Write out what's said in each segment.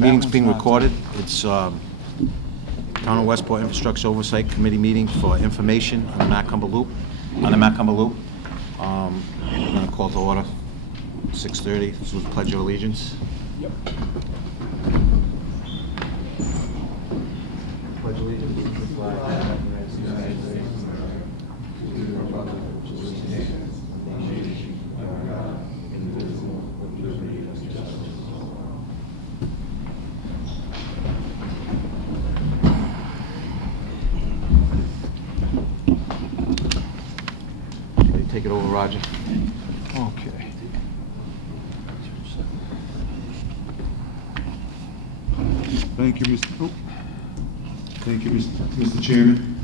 meeting's being recorded. It's Town of Westport Infrastructure Oversight Committee meeting for information on the Macumber Loop. We're going to call to order 6:30. This was Pledge of Allegiance. Yep. Pledge allegiance to the flag of the United States of America, to the republic which stands one nation under God, indivisible, with liberty and justice. Okay, take it over, Roger. Okay. Thank you, Mr. Chairman.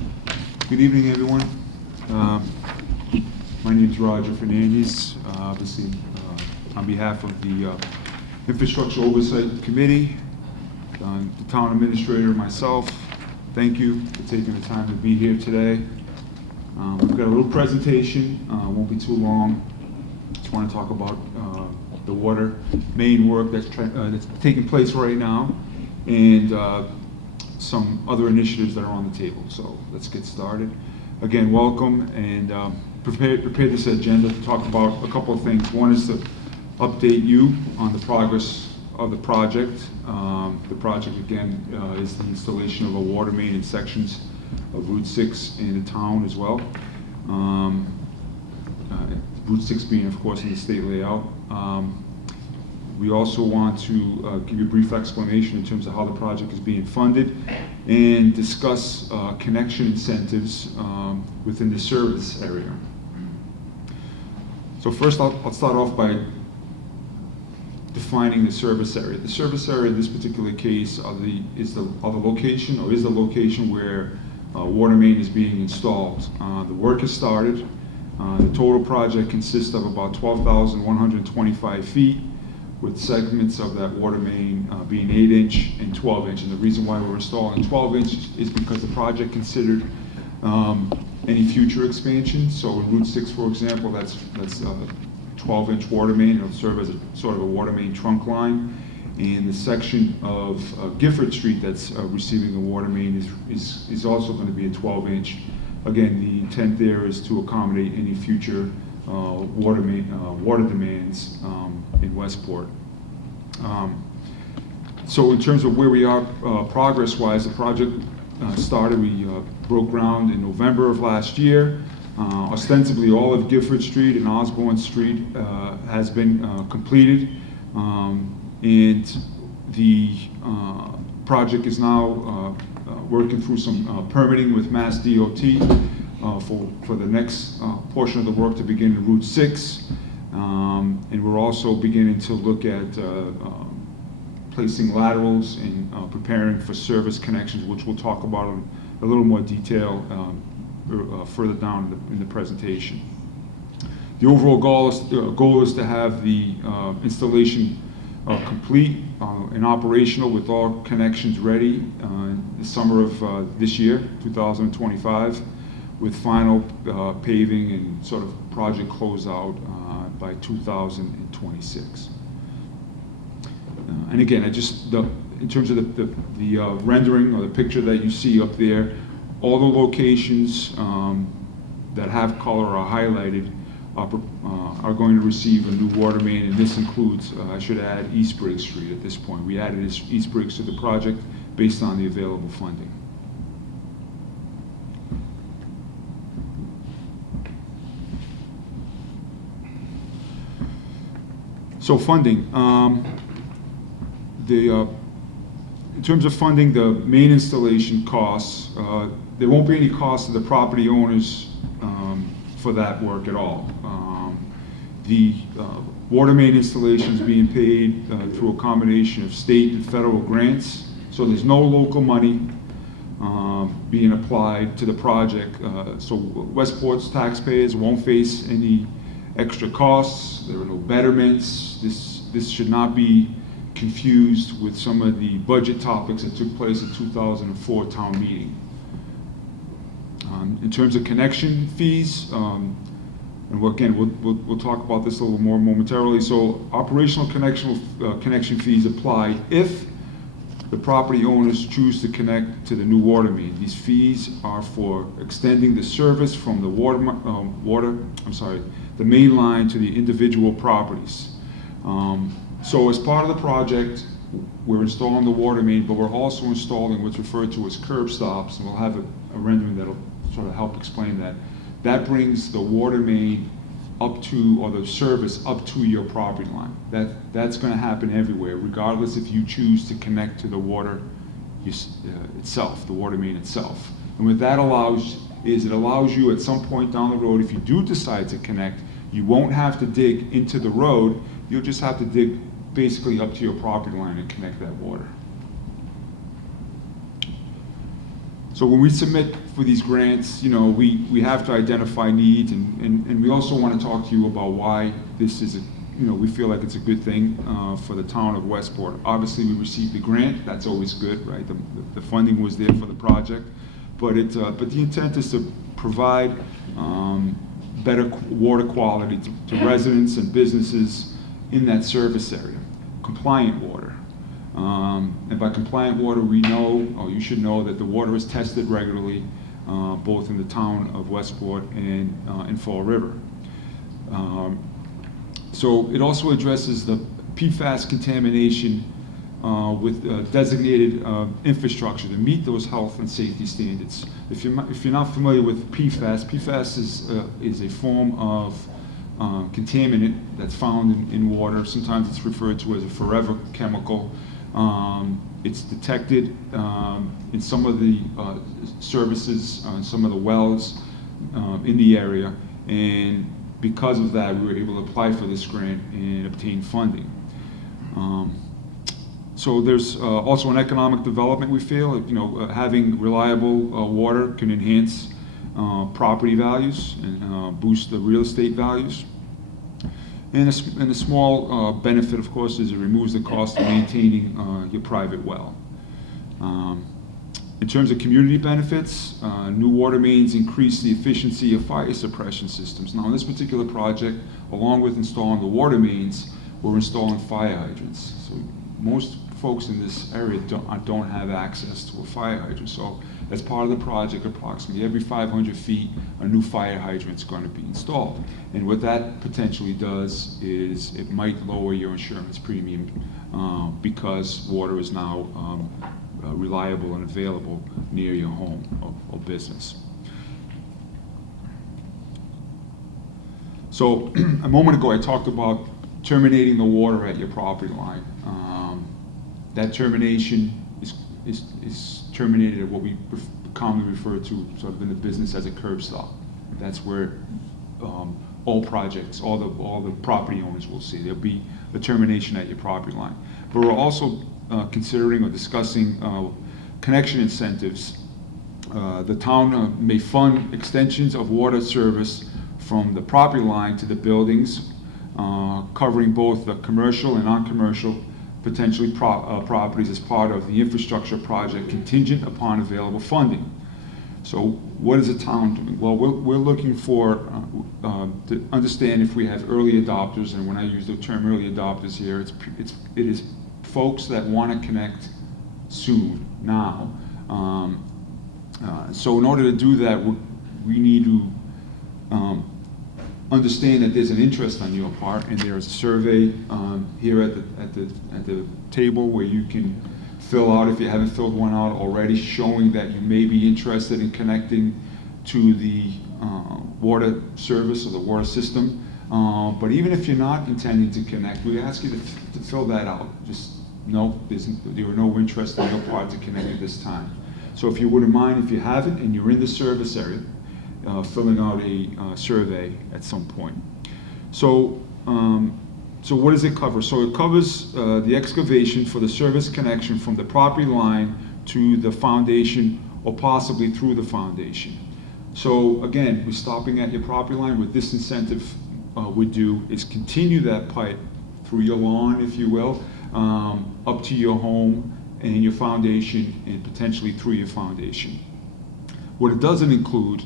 Good evening, everyone. My name is Roger Fernandez. Obviously, on behalf of the Infrastructure Oversight Committee, the Town Administrator, and myself, thank you for taking the time to be here today. We've got a little presentation, won't be too long. Just want to talk about the water main work that's taking place right now, and some other initiatives that are on the table. So let's get started. Again, welcome, and prepare this agenda to talk about a couple of things. One is to update you on the progress of the project. The project, again, is the installation of a water main in sections of Route 6 in the town as well. Route 6 being, of course, in the state layout. We also want to give you a brief explanation in terms of how the project is being funded and discuss connection incentives within the service area. So first, I'll start off by defining the service area. The service area in this particular case is the location where water main is being installed. The work has started. The total project consists of about 12,125 feet, with segments of that water main being 8-inch and 12-inch. And the reason why we're installing 12-inch is because the project considered any future expansion. So in Route 6, for example, that's a 12-inch water main. It'll serve as a sort of a water main trunk line. And the section of Gifford Street that's receiving the water main is also going to be a 12-inch. Again, the intent there is to accommodate any future water demands in Westport. So in terms of where we are progress-wise, the project started, we broke ground in November of last year. Ostensibly, all of Gifford Street and Osborne Street has been completed, and the project is now working through some permitting with Mass DOT for the next portion of the work to begin in Route 6. And we're also beginning to look at placing laterals and preparing for service connections, which we'll talk about in a little more detail further down in the presentation. The overall goal is to have the installation complete and operational with all connections ready in the summer of this year, 2025, with final paving and sort of project closeout by 2026. And again, in terms of the rendering or the picture that you see up there, all the locations that have color or are highlighted are going to receive a new water main, and this includes, I should add, East Briggs Street at this point. We added East Briggs to the project based on the available funding. So funding. In terms of funding the main installation costs, there won't be any cost to the property owners for that work at all. The water main installation is being paid through a combination of state and federal grants, so there's no local money being applied to the project. So Westport's taxpayers won't face any extra costs. There are no betterments. This should not be confused with some of the budget topics that took place at 2004 town meeting. In terms of connection fees, and again, we'll talk about this a little more momentarily. So operational connection fees apply if the property owners choose to connect to the new water main. These fees are for extending the service from the the main line to the individual properties. So as part of the project, we're installing the water main, but we're also installing what's referred to as curb stops, and we'll have a rendering that'll sort of help explain that. That brings the water main up to, or the service up to your property line. That's going to happen everywhere, regardless if you choose to connect to the water itself, the water main itself. And what that allows is it allows you at some point down the road, if you do decide to connect, you won't have to dig into the road, you'll just have to dig basically up to your property line and connect that water. So when we submit for these grants, you know, we have to identify needs, and we also want to talk to you about why this is, we feel like it's a good thing for the town of Westport. Obviously, we received the grant, that's always good, right? The funding was there for the project, but the intent is to provide better water quality to residents and businesses in that service area. Compliant water. And by compliant water, we know, or you should know, that the water is tested regularly, both in the town of Westport and in Fall River. So it also addresses the PFAS contamination with designated infrastructure to meet those health and safety standards. If you're not familiar with PFAS is a form of contaminant that's found in water. Sometimes it's referred to as a forever chemical. It's detected in some of the services, some of the wells in the area, and because of that, we were able to apply for this grant and obtain funding. So there's also an economic development, we feel. Having reliable water can enhance property values and boost the real estate values. And a small benefit, of course, is it removes the cost of maintaining your private well. In terms of community benefits, new water mains increase the efficiency of fire suppression systems. Now, in this particular project, along with installing the water mains, we're installing fire hydrants. So most folks in this area don't have access to a fire hydrant. So as part of the project, approximately every 500 feet, a new fire hydrant is going to be installed. And what that potentially does is it might lower your insurance premium because water is now reliable and available near your home or business. So a moment ago, I talked about terminating the water at your property line. That termination is terminated at what we commonly refer to sort of in the business as a curb stop. That's where all projects, all the property owners will see. There'll be a termination at your property line. But we're also considering or discussing connection incentives. The town may fund extensions of water service from the property line to the buildings, covering both the commercial and non-commercial potentially properties as part of the infrastructure project contingent upon available funding. So what is the town doing? Well, we're looking for to understand if we have early adopters, and when I use the term early adopters here, it is folks that want to connect soon, now. So in order to do that, we need to understand that there's an interest on your part, and there's a survey here at the table where you can fill out, if you haven't filled one out already, showing that you may be interested in connecting to the water service or the water system. But even if you're not intending to connect, we ask you to fill that out. Just no, there were no interest on your part to connect at this time. So if you wouldn't mind, if you haven't and you're in the service area, filling out a survey at some point. So what does it cover? So it covers the excavation for the service connection from the property line to the foundation, or possibly through the foundation. So again, we're stopping at your property line. What this incentive would do is continue that pipe through your lawn, if you will, up to your home and your foundation, and potentially through your foundation. What it doesn't include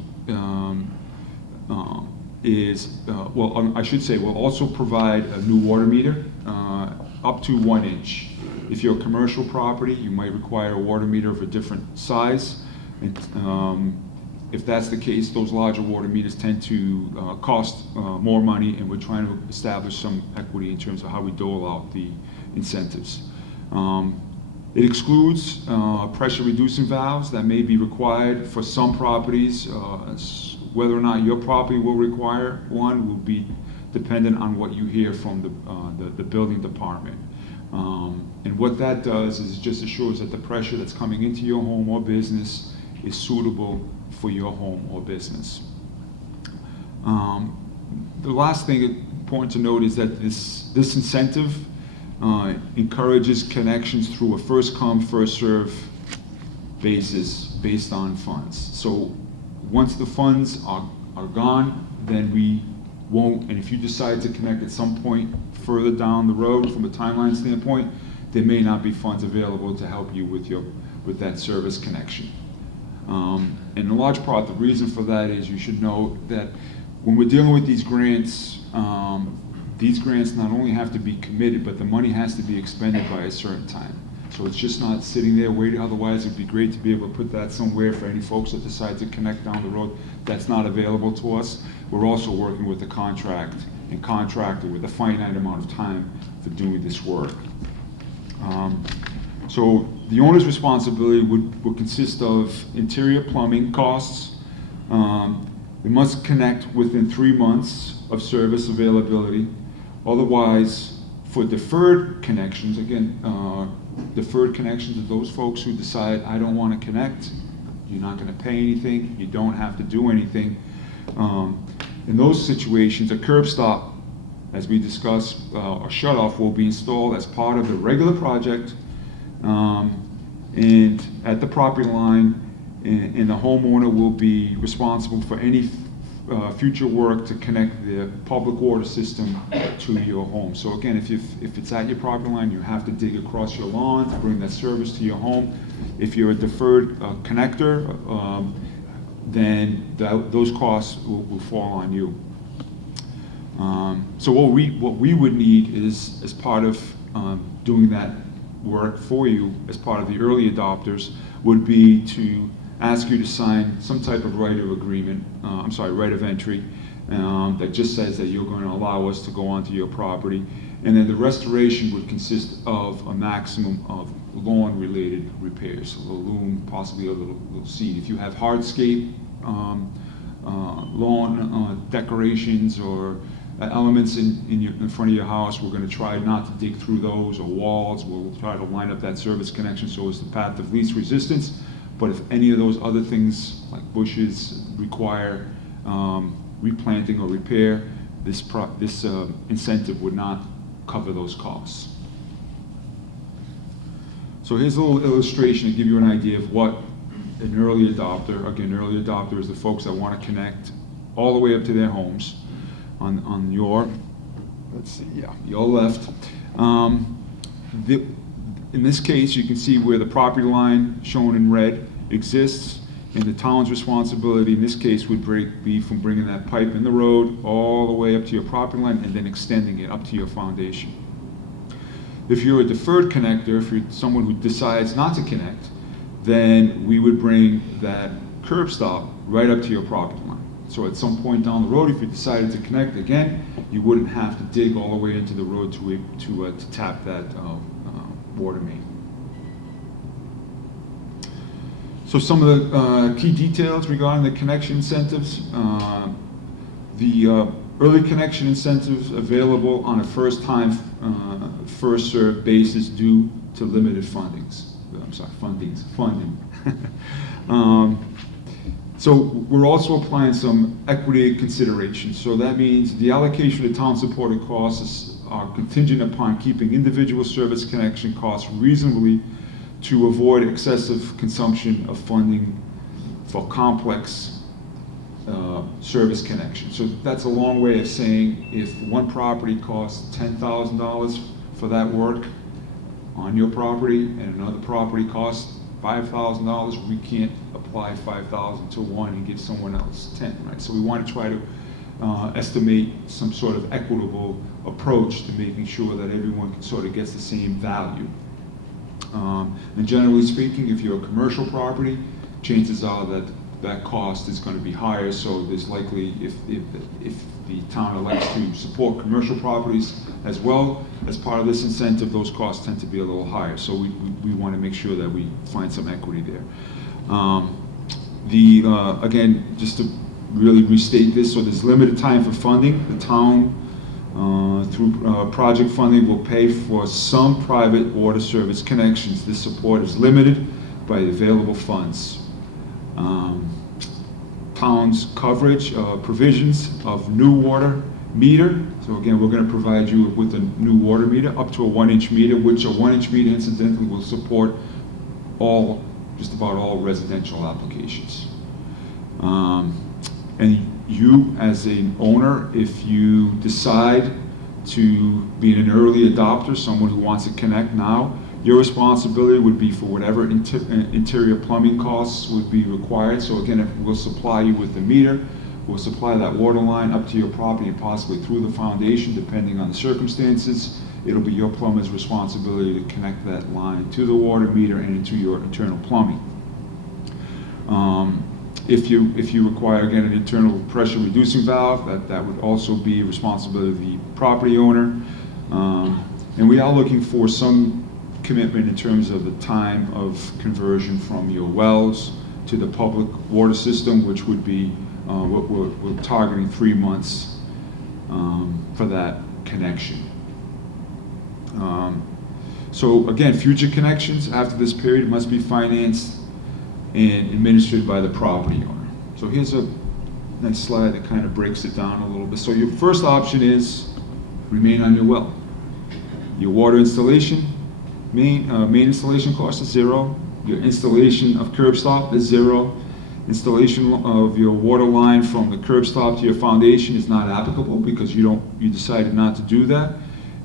I should say, we'll also provide a new water meter up to 1 inch. If you're a commercial property, you might require a water meter of a different size. And, if that's the case, those larger water meters tend to cost more money, and we're trying to establish some equity in terms of how we dole out the incentives. It excludes pressure reducing valves that may be required for some properties. Whether or not your property will require one will be dependent on what you hear from the building department. And what that does is it just assures that the pressure that's coming into your home or business is suitable for your home or business. The last thing important to note is that this incentive encourages connections through a first come, first serve basis based on funds. So once the funds are gone, then we won't, and if you decide to connect at some point further down the road from a timeline standpoint, there may not be funds available to help you with that service connection. And in large part, the reason for that is you should know that when we're dealing with these grants not only have to be committed, but the money has to be expended by a certain time. So it's just not sitting there waiting. Otherwise, it'd be great to be able to put that somewhere for any folks that decide to connect down the road. That's not available to us. We're also working with the contractor with a finite amount of time for doing this work. So the owner's responsibility would consist of interior plumbing costs. They must connect within 3 months of service availability. Otherwise, for deferred connections, again, deferred connections are those folks who decide, I don't want to connect, you're not going to pay anything, you don't have to do anything. In those situations, a curb stop, as we discussed, or shutoff will be installed as part of the regular project, and at the property line, and the homeowner will be responsible for any future work to connect the public water system to your home. So again, if it's at your property line, you have to dig across your lawn to bring that service to your home. If you're a deferred connector, then those costs will fall on you. So what we would need is, as part of doing that work for you, as part of the early adopters, would be to ask you to sign some type of right of entry that just says that you're going to allow us to go onto your property. And then the restoration would consist of a maximum of lawn-related repairs, a little loom, possibly a little seed. If you have hardscape lawn decorations or elements in front of your house, we're going to try not to dig through those, or walls. We'll try to line up that service connection so it's the path of least resistance. But if any of those other things, like bushes, require replanting or repair, this incentive would not cover those costs. So here's a little illustration to give you an idea of what an early adopter, again, early adopter is the folks that want to connect all the way up to their homes on your, let's see, yeah, your left. In this case, you can see where the property line, shown in red, exists, and the town's responsibility in this case would be from bringing that pipe in the road all the way up to your property line and then extending it up to your foundation. If you're a deferred connector, if you're someone who decides not to connect, then we would bring that curb stop right up to your property line. So at some point down the road, if you decided to connect again, you wouldn't have to dig all the way into the road to tap that water main. So some of the key details regarding the connection incentives. The early connection incentives available on a first-time, first-served basis due to limited funding. So we're also applying some equity considerations. So that means the allocation of town-supported costs are contingent upon keeping individual service connection costs reasonably to avoid excessive consumption of funding for complex service connections. So that's a long way of saying if one property costs $10,000 for that work on your property and another property costs $5,000, we can't apply $5,000 to one and give someone else 10, right? So we want to try to estimate some sort of equitable approach to making sure that everyone sort of gets the same value. And generally speaking, if you're a commercial property, chances are that that cost is going to be higher, so there's likely, if the town elects to support commercial properties as well, as part of this incentive, those costs tend to be a little higher. So we want to make sure that we find some equity there. Again, just to really restate this, so there's limited time for funding. The town, through project funding, will pay for some private water service connections. This support is limited by the available funds. Town's coverage provisions of new water meter. So again, we're going to provide you with a new water meter up to a 1-inch meter, which a 1-inch meter incidentally will support just about all residential applications. And you, as an owner, if you decide to be an early adopter, someone who wants to connect now, your responsibility would be for whatever interior plumbing costs would be required. So again, we'll supply you with the meter, we'll supply that water line up to your property and possibly through the foundation, depending on the circumstances. It'll be your plumber's responsibility to connect that line to the water meter and into your internal plumbing. If you require, again, an internal pressure reducing valve, that would also be a responsibility of the property owner. And we are looking for some commitment in terms of the time of conversion from your wells to the public water system, which would be what we're targeting 3 months for that connection. So again, future connections after this period must be financed and administered by the property owner. So here's a nice slide that kind of breaks it down a little bit. So your first option is remain on your well. Your water installation, main installation cost is $0. Your installation of curb stop is $0. Installation of your water line from the curb stop to your foundation is not applicable because you decided not to do that.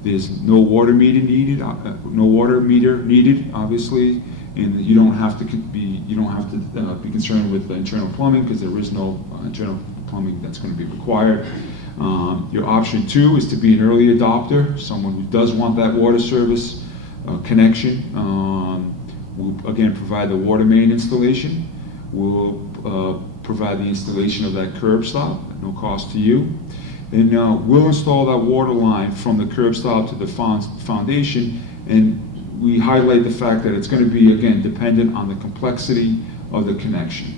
There's no water meter needed, obviously, and you don't have to be concerned with the internal plumbing because there is no internal plumbing that's going to be required. Your option 2 is to be an early adopter, someone who does want that water service connection. We'll again provide the water main installation. We'll provide the installation of that curb stop at no cost to you. And we'll install that water line from the curb stop to the foundation, and we highlight the fact that it's going to be, again, dependent on the complexity of the connection.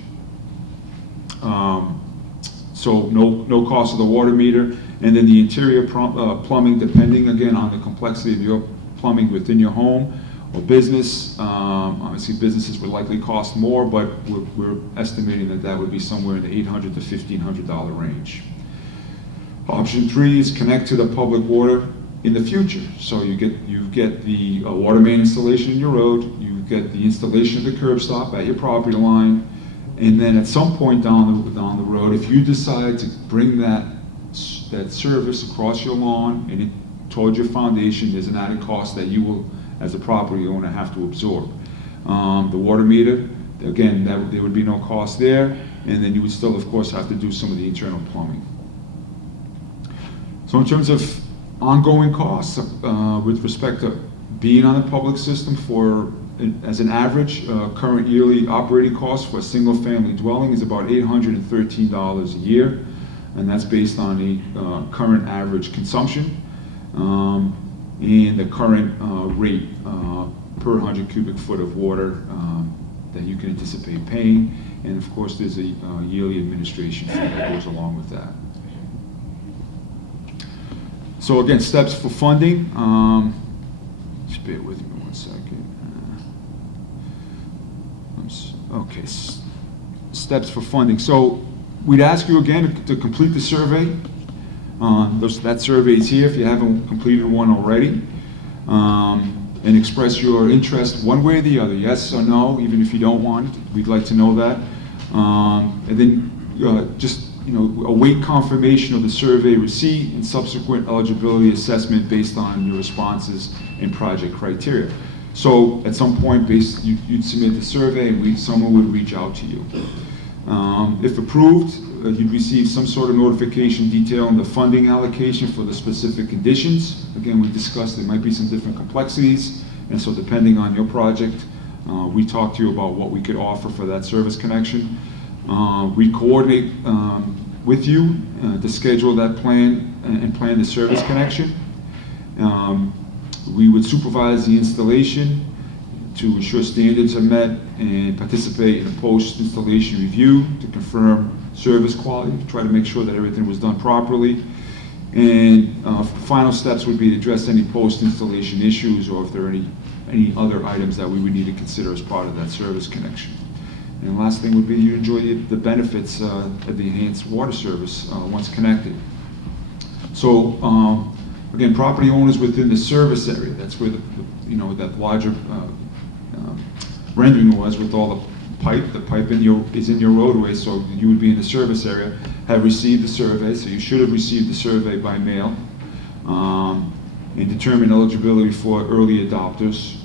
So no cost of the water meter, and then the interior plumbing, depending, again, on the complexity of your plumbing within your home or business. Obviously, businesses would likely cost more, but we're estimating that would be somewhere in the $800 to $1,500 range. Option 3 is connect to the public water in the future. So you get the water main installation in your road, you get the installation of the curb stop at your property line, and then at some point down the road, if you decide to bring that service across your lawn and towards your foundation, there's an added cost that you will, as a property owner, have to absorb. The water meter, again, there would be no cost there, and then you would still, of course, have to do some of the internal plumbing. So in terms of ongoing costs with respect to being on the public system as an average, current yearly operating cost for a single-family dwelling is about $813 a year, and that's based on the current average consumption and the current rate per 100 cubic foot of water that you can anticipate paying, and of course there's a yearly administration fee that goes along with that. So again, steps for funding. Just bear with me 1 second. Okay, steps for funding. So we'd ask you again to complete the survey. That survey is here if you haven't completed one already. And express your interest one way or the other, yes or no, even if you don't want it. We'd like to know that. And then just await confirmation of the survey receipt and subsequent eligibility assessment based on your responses and project criteria. So at some point, you'd submit the survey and someone would reach out to you. If approved, you'd receive some sort of notification detailing the funding allocation for the specific conditions. Again, we discussed there might be some different complexities And so depending on your project, we talk to you about what we could offer for that service connection. We coordinate with you to schedule that plan and plan the service connection. We would supervise the installation to ensure standards are met and participate in a post-installation review to confirm service quality, to try to make sure that everything was done properly. And final steps would be to address any post-installation issues, or if there are any other items that we would need to consider as part of that service connection. And the last thing would be you enjoy the benefits of the enhanced water service once connected. So again, property owners within the service area, that's where that larger rendering was with all the pipe. The pipe is in your roadway, so you would be in the service area, have received the survey, so you should have received the survey by mail, and determine eligibility for early adopters.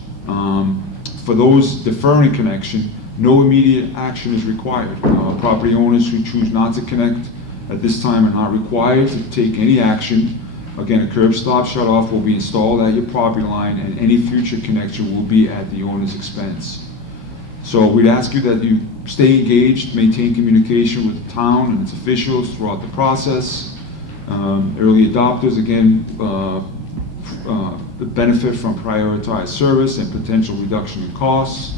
For those deferring connection, no immediate action is required. Property owners who choose not to connect at this time are not required to take any action. Again, a curb stop shut-off will be installed at your property line, and any future connection will be at the owner's expense. So we'd ask you that you stay engaged, maintain communication with the town and its officials throughout the process. Early adopters, again, benefit from prioritized service and potential reduction in costs.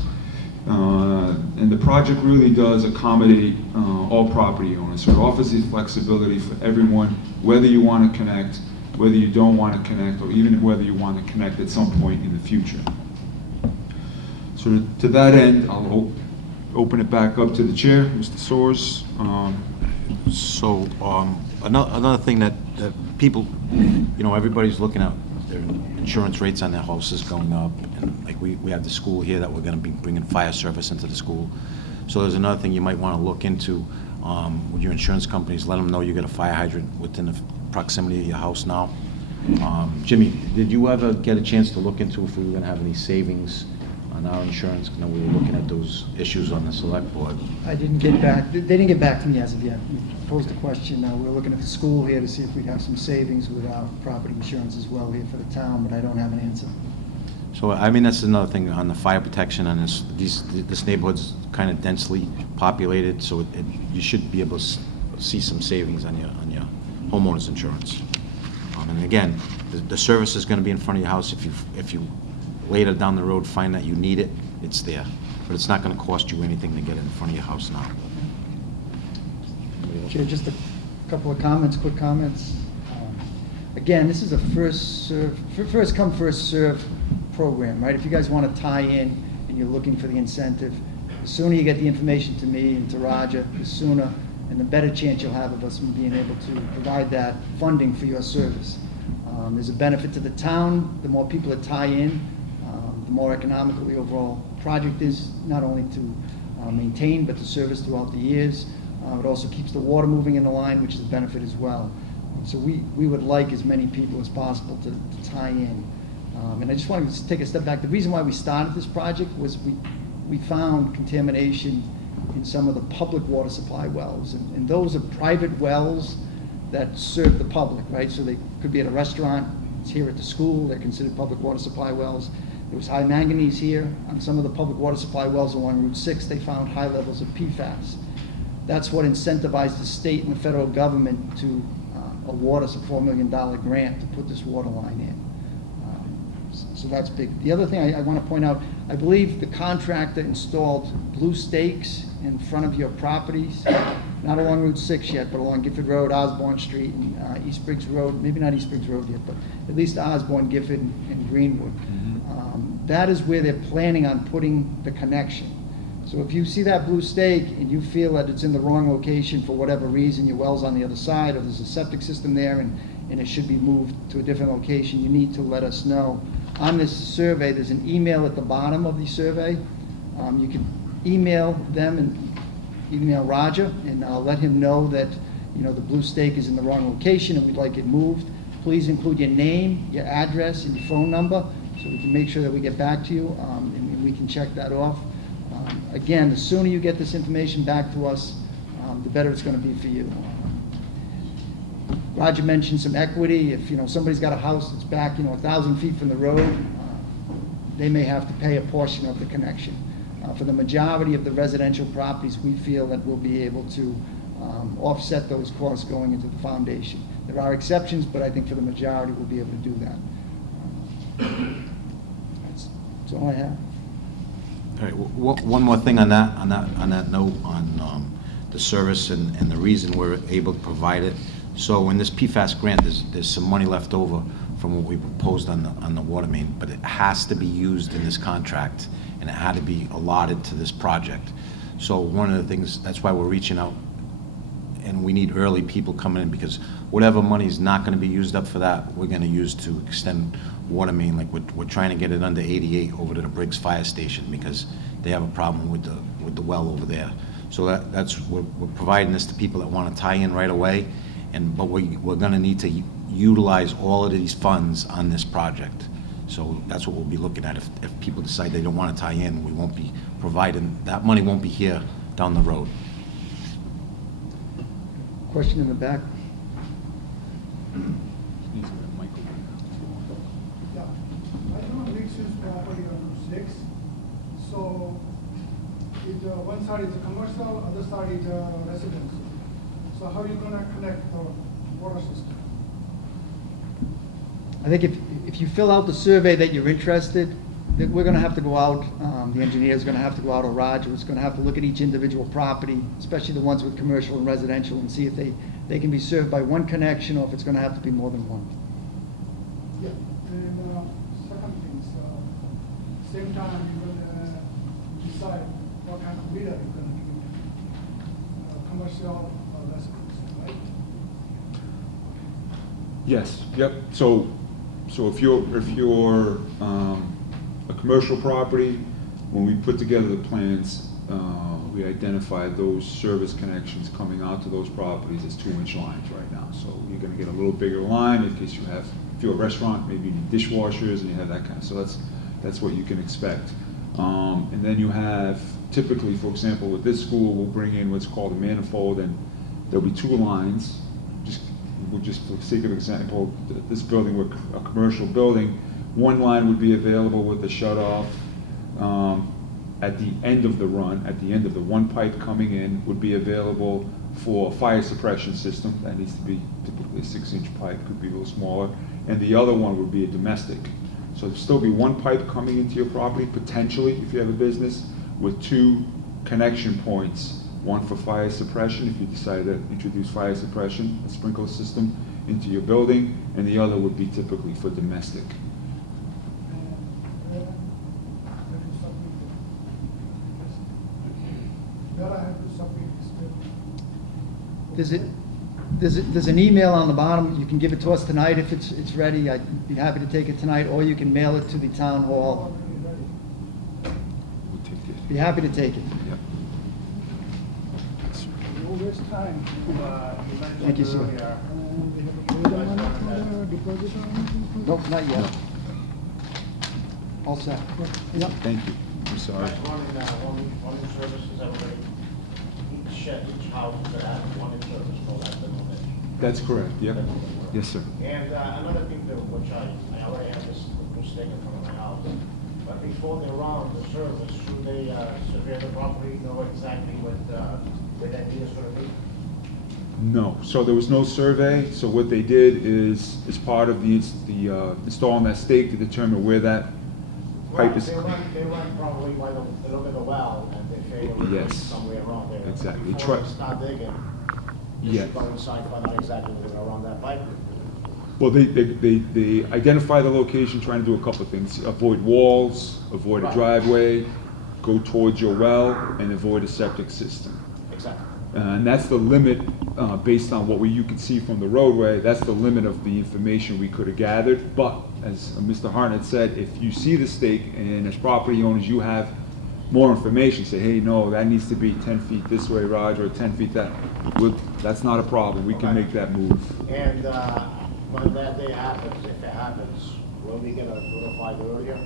And the project really does accommodate all property owners. So it offers the flexibility for everyone, whether you want to connect, whether you don't want to connect, or even whether you want to connect at some point in the future. So to that end, I'll open it back up to the chair, Mr. Soares. Another thing that people, everybody's looking at their insurance rates on their houses going up, and like we have the school here that we're going to be bringing fire service into the school. So there's another thing you might want to look into with your insurance companies. Let them know you got a fire hydrant within the proximity of your house now. Jimmy, did you ever get a chance to look into if we were going to have any savings on our insurance? I know we were looking at those issues on the select board. I didn't get back, they didn't get back to me as of yet. We posed a question, we're looking at the school here to see if we'd have some savings with our property insurance as well here for the town, but I don't have an answer. So, I mean, that's another thing on the fire protection, and this neighborhood's kind of densely populated, so you should be able to see some savings on your homeowner's insurance. And again, the service is going to be in front of your house. If you later down the road find that you need it, it's there. But it's not going to cost you anything to get it in front of your house now. Chair, just a couple of comments, quick comments. Again, this is a first come, first serve program, right? If you guys want to tie in and you're looking for the incentive, the sooner you get the information to me and to Roger, the sooner and the better chance you'll have of us being able to provide that funding for your service. There's a benefit to the town. The more people that tie in, the more economical the overall project is, not only to maintain, but to service throughout the years. It also keeps the water moving in the line, which is a benefit as well. So we would like as many people as possible to tie in. And I just wanted to take a step back. The reason why we started this project was we found contamination in some of the public water supply wells. And those are private wells that serve the public, right? So they could be at a restaurant, it's here at the school, they're considered public water supply wells. There was high manganese here. On some of the public water supply wells along Route 6, they found high levels of PFAS. That's what incentivized the state and the federal government to award us a $4 million grant to put this water line in. So that's big. The other thing I want to point out, I believe the contractor installed blue stakes in front of your properties, not along Route 6 yet, but along Gifford Road, Osborne Street, and East Briggs Road, maybe not East Briggs Road yet, but at least Osborne, Gifford, and Greenwood. That is where they're planning on putting the connection. So if you see that blue stake and you feel that it's in the wrong location for whatever reason, your well's on the other side, or there's a septic system there and it should be moved to a different location, you need to let us know. On this survey, there's an email at the bottom of the survey. You can email them and email Roger, and I'll let him know that the blue stake is in the wrong location and we'd like it moved. Please include your name, your address, and your phone number so we can make sure that we get back to you and we can check that off. Again, the sooner you get this information back to us, the better it's going to be for you. Roger mentioned some equity. If somebody's got a house that's back 1,000 feet from the road, they may have to pay a portion of the connection. For the majority of the residential properties, we feel that we'll be able to offset those costs going into the foundation. There are exceptions, but I think for the majority, we'll be able to do that. That's all I have. All right, one more thing on that note, on the service and the reason we're able to provide it. So in this PFAS grant, there's some money left over from what we proposed on the water main, but it has to be used in this contract, and it had to be allotted to this project. So one of the things, that's why we're reaching out, and we need early people coming in, because whatever money is not gonna be used up for that, we're gonna use to extend water main. Like we're trying to get it under 88 over to the Briggs Fire Station, because they have a problem with the well over there. So we're providing this to people that wanna tie in right away, but we're gonna need to utilize all of these funds on this project. So that's what we'll be looking at. If people decide they don't wanna tie in, we won't be providing, that money won't be here down the road. Question in the back? Yeah, I know mixed-use property on 6, so one side is commercial, other side is residential. So how are you gonna connect the water system? I think if you fill out the survey that you're interested, that we're gonna have to go out, the engineer's gonna have to go out, or Roger is gonna have to look at each individual property, especially the ones with commercial and residential, and see if they can be served by one connection, or if it's gonna have to be more than one. Yeah, and second thing is, same time you're gonna decide what kind of meter you're gonna give, commercial or residential, right? Yes, yep. So if you're a commercial property, when we put together the plans, we identified those service connections coming out to those properties as 2-inch lines right now. So you're gonna get a little bigger line in case if you're a restaurant, maybe you need dishwashers and you have that kind of, so that's what you can expect. And then you have, typically, for example, with this school, we'll bring in what's called a manifold, and there'll be 2 lines. For the sake of example, this building, we're a commercial building, one line would be available with the shut-off at the end of the run, at the end of the one pipe coming in would be available for fire suppression system. That needs to be typically a 6-inch pipe, could be a little smaller, and the other one would be a domestic. So there'll still be one pipe coming into your property, potentially, if you have a business, with 2 connection points. One for fire suppression, if you decide to introduce fire suppression, a sprinkler system into your building, and the other would be typically for domestic. Where I have to submit this bill. There's an email on the bottom, you can give it to us tonight if it's ready, I'd be happy to take it tonight, or you can mail it to the town hall. We'll take it. Be happy to take it. Yep. No waste time. Thank you, sir. Nope, not yet. All set. Yep. Thank you. I'm sorry. One services, everybody, each house is gonna have one service, no less than one. That's correct, yep. Yes, sir. And another thing that, which I already have this new stick in front of my house, but before they run the service, should they survey the property, know exactly where that meter's gonna be? No, so there was no survey, so what they did is, as part of the installing that stake to determine where that pipe is. They run probably by they look at the well, and they figure Yes. somewhere around there. Exactly. Before they start digging, they Yes. should go inside, find out exactly where they're gonna run that pipe. Well, they identify the location, trying to do a couple of things. Avoid walls, avoid a Right. driveway, go towards your well, and avoid a septic system. Exactly. And that's the limit, based on what you can see from the roadway, that's the limit of the information we could have gathered. But, as Mr. Hartnett said, if you see the stake, and as property owners, you have more information, say, hey, no, that needs to be 10 feet this way, Roger, or 10 feet that, that's not a problem, we can make that move. And when that day happens, if it happens, will we get notified earlier?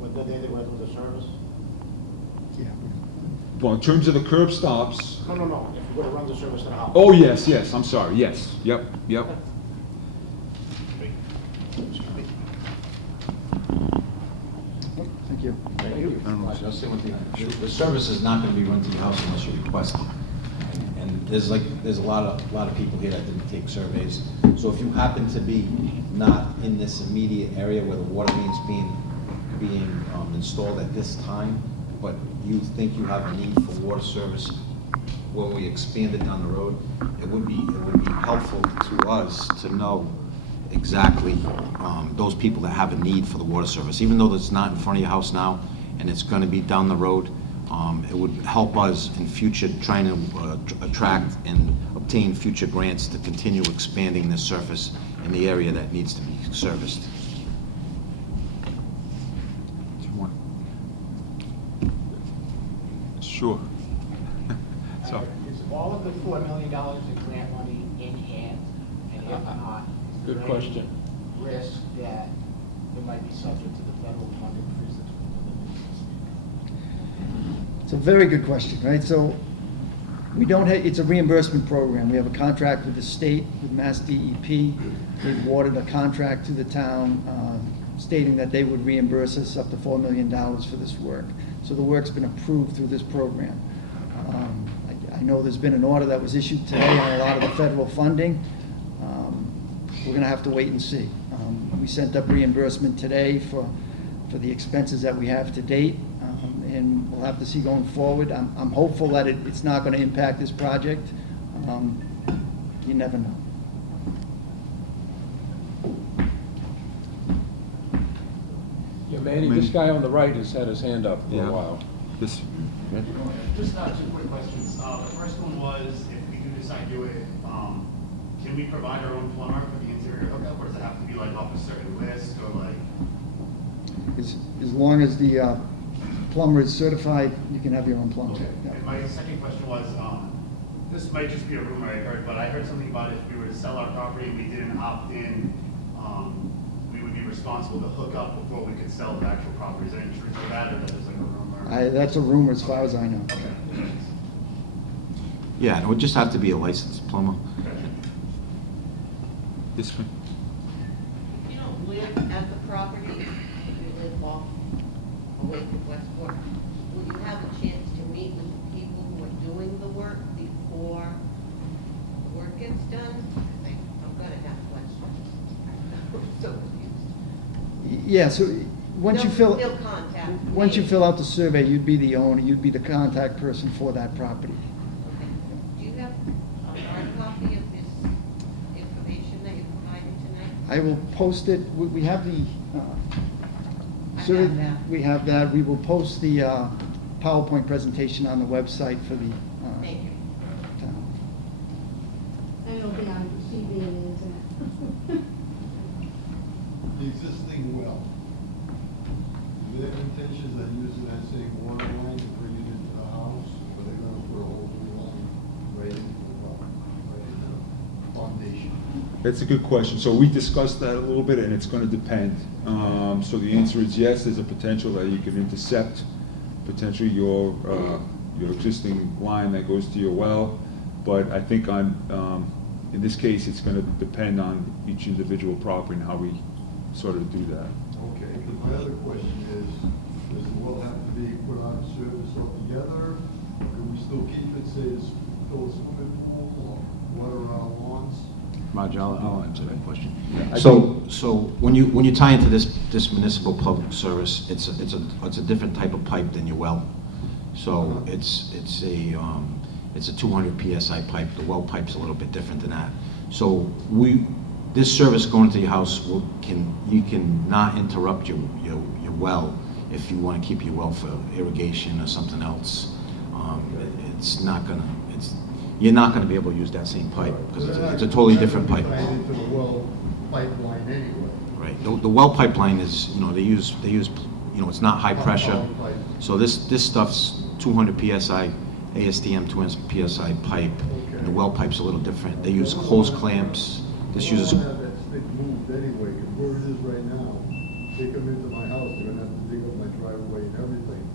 With the day they went through the service? Yeah. Well, in terms of the curb stops, No, if we're gonna run the service to the house. oh, yes, I'm sorry, yes, yep. Roger, I'll say one thing. The service is not gonna be run to your house unless you request it. And there's a lot of people here that didn't take surveys. So if you happen to be not in this immediate area where the water main's being installed at this time, but you think you have a need for water service when we expand it down the road, it would be helpful to us to know exactly those people that have a need for the water service. Even though it's not in front of your house now, and it's gonna be down the road, it would help us in future trying to attract and obtain future grants to continue expanding the surface in the area that needs to be serviced. Do you want? Sure. So, Is all of the $4 million in grant money in hand? And if not, is Good there question. any risk that it might be subject to the federal funding freeze that's It's a very good question, right? So we don't have, it's a reimbursement program. We have a contract with the state, with Mass DEP. They've awarded a contract to the town stating that they would reimburse us up to $4 million for this work. So the work's been approved through this program. I know there's been an order that was issued today on a lot of the federal funding. We're gonna have to wait and see. We sent up reimbursement today for the expenses that we have to date, and we'll have to see going forward. I'm hopeful that it's not gonna impact this project. You never know. Yeah, Manny, this guy on the right has had his hand up for Yeah. a while. this, Just two quick questions. The first one was, if we do decide to do it, can we provide our own plumber for the interior hookup, or does it have to be like off a certain list, or like? As long as the plumber is certified, you can have your own plumber. Okay. Yeah. And my second question was, this might just be a rumor I heard, but I heard something about if we were to sell our property and we didn't opt in, we would be responsible to hook up before we could sell the actual property. Is there any truth to that, or that is like a rumor? That's a rumor as far as I know. Okay. Yeah, and it would just have to be a licensed plumber. this one. If you don't live at the property, if you live off, away from Westport, will you have a chance to meet with the people who are doing the work before the work gets done? I'm gonna have questions. I'm so confused. Yeah, so once you fill, They'll contact once you me. fill out the survey, you'd be the owner, you'd be the contact person for that property. Okay. Do you have a hard copy of this information that you provided tonight? I will post it, we have the, I survey- have that. we have that, we will post the PowerPoint presentation on the website for the Thank you. town. And it'll be on TV and the internet. The existing well, their intentions are using that same water line to bring it into the house, or they're gonna put a whole new line right into the well, right into the foundation. That's a good question. So we discussed that a little bit, and it's gonna depend. So the answer is yes, there's a potential that you can intercept potentially your existing line that goes to your well. But I think in this case, it's gonna depend on each individual property and how we sort of do that. Okay, but my other question is, does the well have to be put on service altogether? Or can we still keep it, say, as fill a swimming pool or water our lawns? Roger, I'll answer that question. I So when you tie into this municipal public service, it's a different type of pipe than your well. So it's a 200 PSI pipe. The well pipe's a little bit different than that. So this service going to your house you can not interrupt your well if you want to keep your well for irrigation or something else. You're not gonna be able to use that same pipe because it's a totally different pipe. Tied into the well pipeline anyway. Right, the well pipeline is, they use, it's not high pressure. Pipe. So this stuff's 200 PSI, ASTM 200 PSI pipe, and the well pipe's a little different. They use hose clamps. This uses, I don't have that stick moved anyway, 'cause where it is right now, they come into my house, they're gonna have to dig up my driveway and everything.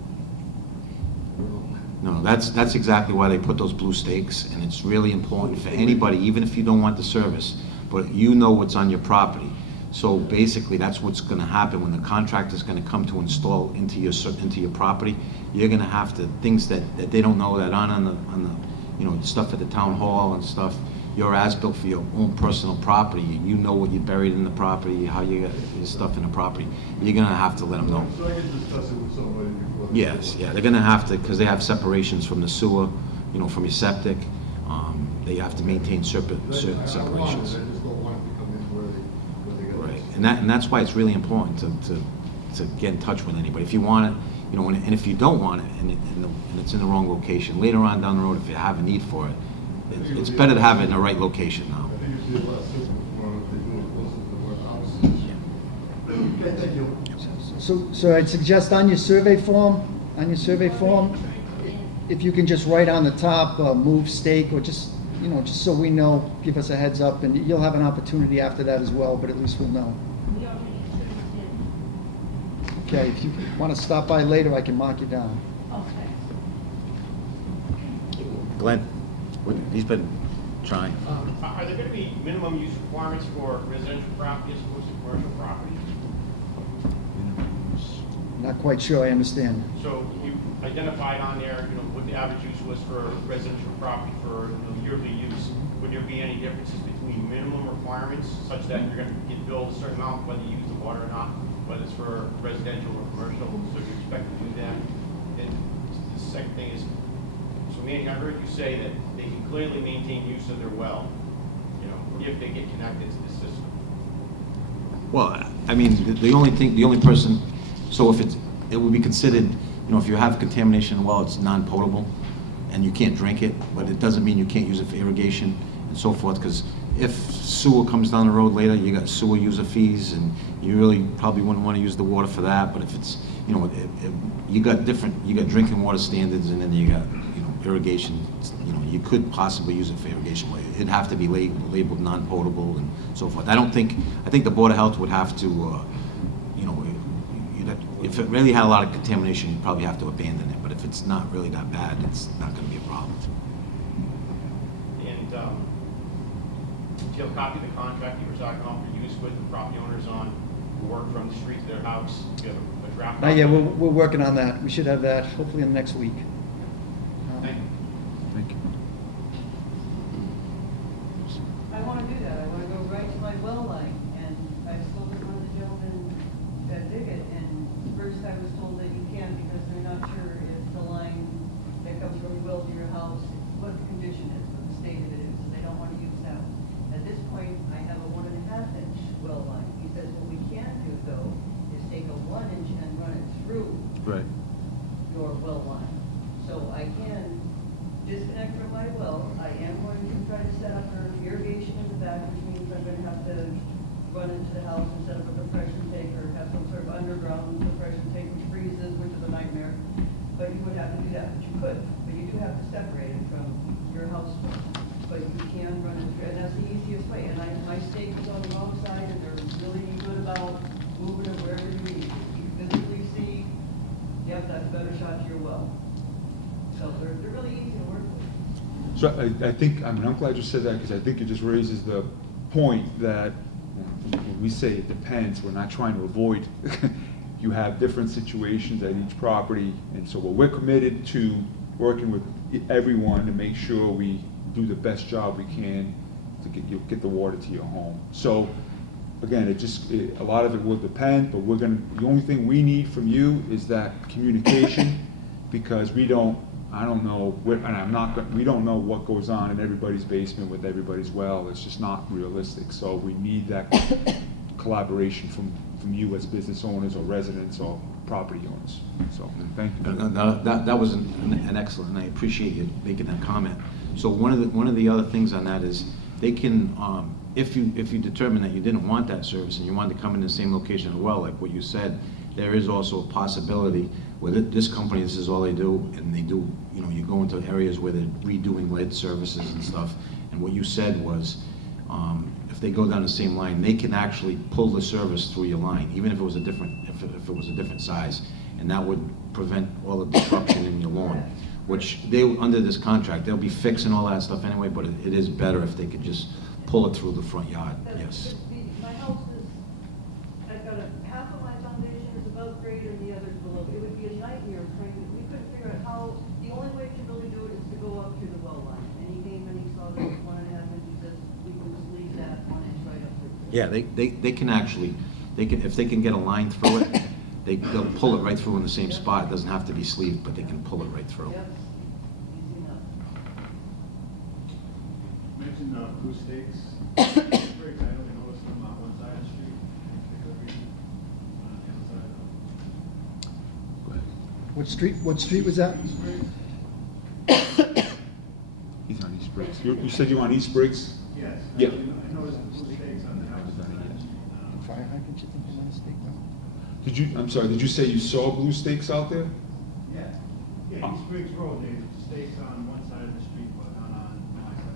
no, that's exactly why they put those blue stakes, and it's really important for anybody, even if you don't want the service, but you know what's on your property. So basically, that's what's gonna happen when the contractor's gonna come to install into your property. You're gonna have to, things that they don't know that aren't on the, you know, stuff at the town hall and stuff, your as-built for your own personal property, and you know what you buried in the property, how you got your stuff in the property, you're gonna have to let them know. So I can discuss it with somebody before. Yes, yeah, they're gonna have to, because they have separations from the sewer, you know, from your septic. They have to maintain certain I want it, I separations. just don't want it to come in where they got. Right, and that's why it's really important to get in touch with anybody. If you want it, you know, and if you don't want it, and it's in the wrong location, later on down the road, if you have a need for it, it's better to have it in the right location now. I think it'd be less simple for if they do it closer to the warehouse. Okay, thank you. So I'd suggest on your survey form, if you can just write on the top, move stake, or just, you know, just so we know, give us a heads up, and you'll have an opportunity after that as well, but at least we'll know. We already did. Okay, if you want to stop by later, I can mark you down. Okay. Glenn, he's been trying. Are there gonna be minimum use requirements for residential property as opposed to commercial property? Not quite sure I understand. So you identified on there, you know, what the average use was for residential property for, you know, yearly use. Would there be any differences between minimum requirements such that you're gonna get billed a certain amount whether you use the water or not, whether it's for residential or commercial, so you expect to do that? And the second thing is, so Manny, I heard you say that they can clearly maintain use of their well, you know, if they get connected to the system. Well, I mean, the only person, so if it would be considered, you know, if you have contamination in the well, it's non-potable, and you can't drink it, but it doesn't mean you can't use it for irrigation and so forth, because if sewer comes down the road later, you got sewer user fees, and you really probably wouldn't want to use the water for that, but if it's, you know, you got drinking water standards, and then you got, you know, irrigation, you know, you could possibly use it for irrigation, but it'd have to be labeled non-potable and so forth. I think the Board of Health would have to, you know, if it really had a lot of contamination, you'd probably have to abandon it, but if it's not really that bad, it's not gonna be a problem. And do you have a copy of the contract you were talking about for use with the property owners on work from the street to their house? Do you have a draft? Not yet, copy? we're working on that. We should have that hopefully in the next week. Thank you. Thank you. I want to do that. I want to go right to my well line, and I've spoken with the gentleman that dig it, and first I was told that you can't because they're not sure if the line that comes from your well to your house, what the condition is, what the state of it is, so they don't want to use that. At this point, I have a 1.5-inch well line. He says, what we can do though, is take a 1-inch and run it through Right. your well line. So I can disconnect from my well. I am going to try to set up for irrigation in the back, which means I'm going to have to run into the house and set up a compression tank or have some sort of underground compression tank which freezes, which is a nightmare. But you would have to do that, but you could. But you do have to separate it from your house. But you can run it through, and that's the easiest way. And my stake is on the wrong side, and they're really good about moving it wherever you need. You physically see, yep, that's a better shot to your well. So they're really easy to work with. So I think, I mean, I'm glad you said that, because I think it just raises the point that when we say it depends, we're not trying to avoid, you have different situations at each property, and so we're committed to working with everyone to make sure we do the best job we can to get the water to your home. So, again, a lot of it will depend, but the only thing we need from you is that communication, because we don't know what goes on in everybody's basement with everybody's well. It's just not realistic. So we need that collaboration from you as business owners or residents or property owners. So thank you. That was an excellent, and I appreciate you making that comment. So one of the other things on that is they can, if you determine that you didn't want that service and you wanted to come in the same location as well, like what you said, there is also a possibility with this company, this is all they do, and they do, you know, you go into areas where they're redoing lead services and stuff, and what you said was, if they go down the same line, they can actually pull the service through your line, even if it was a different size, and that would prevent all the disruption in your lawn, which under this contract, they'll be fixing all that stuff anyway, but it is better if they could just pull it through the front yard, yes. My house is Yeah, they can actually, if they can get a line through it, they'll pull it right through in the same spot. It doesn't have to be sleeved, but they can pull it right through. Yep, easy enough. Mentioned blue stakes. Bricks, I only noticed them on one side of the street. Any particular reason? On the other side, Go ahead. What street was that? East Briggs? He's on East Briggs. You said you're on East Briggs? Yes. Yeah. I noticed blue stakes on the house. Fire hydrant, you think they want to stake down? Did you, I'm sorry, did you say you saw blue stakes out there? Yeah, yeah, East Briggs Road, there's stakes on one side of the street, but not on my side.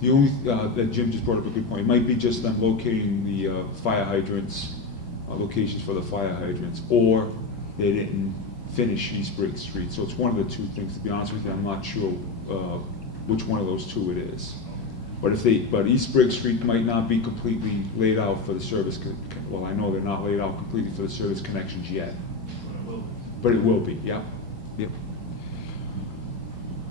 The only, that Jim just brought up a good point, it might be just them locating the fire hydrants, locations for the fire hydrants, or they didn't finish East Briggs Street. So it's one of the two things, to be honest with you, I'm not sure which one of those two it is. But but East Briggs Street might not be completely laid out for the service, well, I know they're not laid out completely for the service connections yet. But it will be, yep, yep.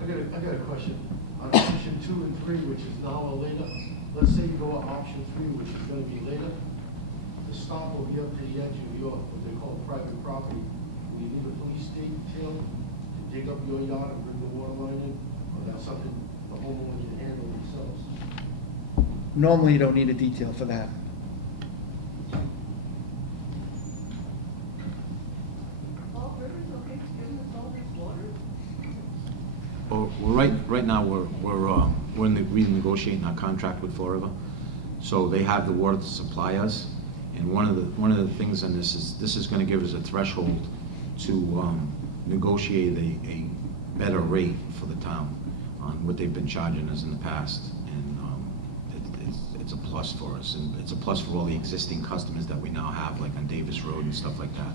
I got a question. On option 2 and 3, which is now or later, let's say you go on option 3, which is gonna be later, the stop will be up to the edge of your, what they call private property. Will you need a police detail to dig up your yard and bring the water line in? Or that's something the homeowner can handle themselves? Normally, you don't need a detail for that. All Rivers, okay, giving us all this water? Well, right now, we're renegotiating our contract with Fall River. So they have the water to supply us. And one of the things in this is gonna give us a threshold to negotiate a better rate for the town on what they've been charging us in the past. And it's a plus for us, and it's a plus for all the existing customers that we now have, like on Davis Road and stuff like that.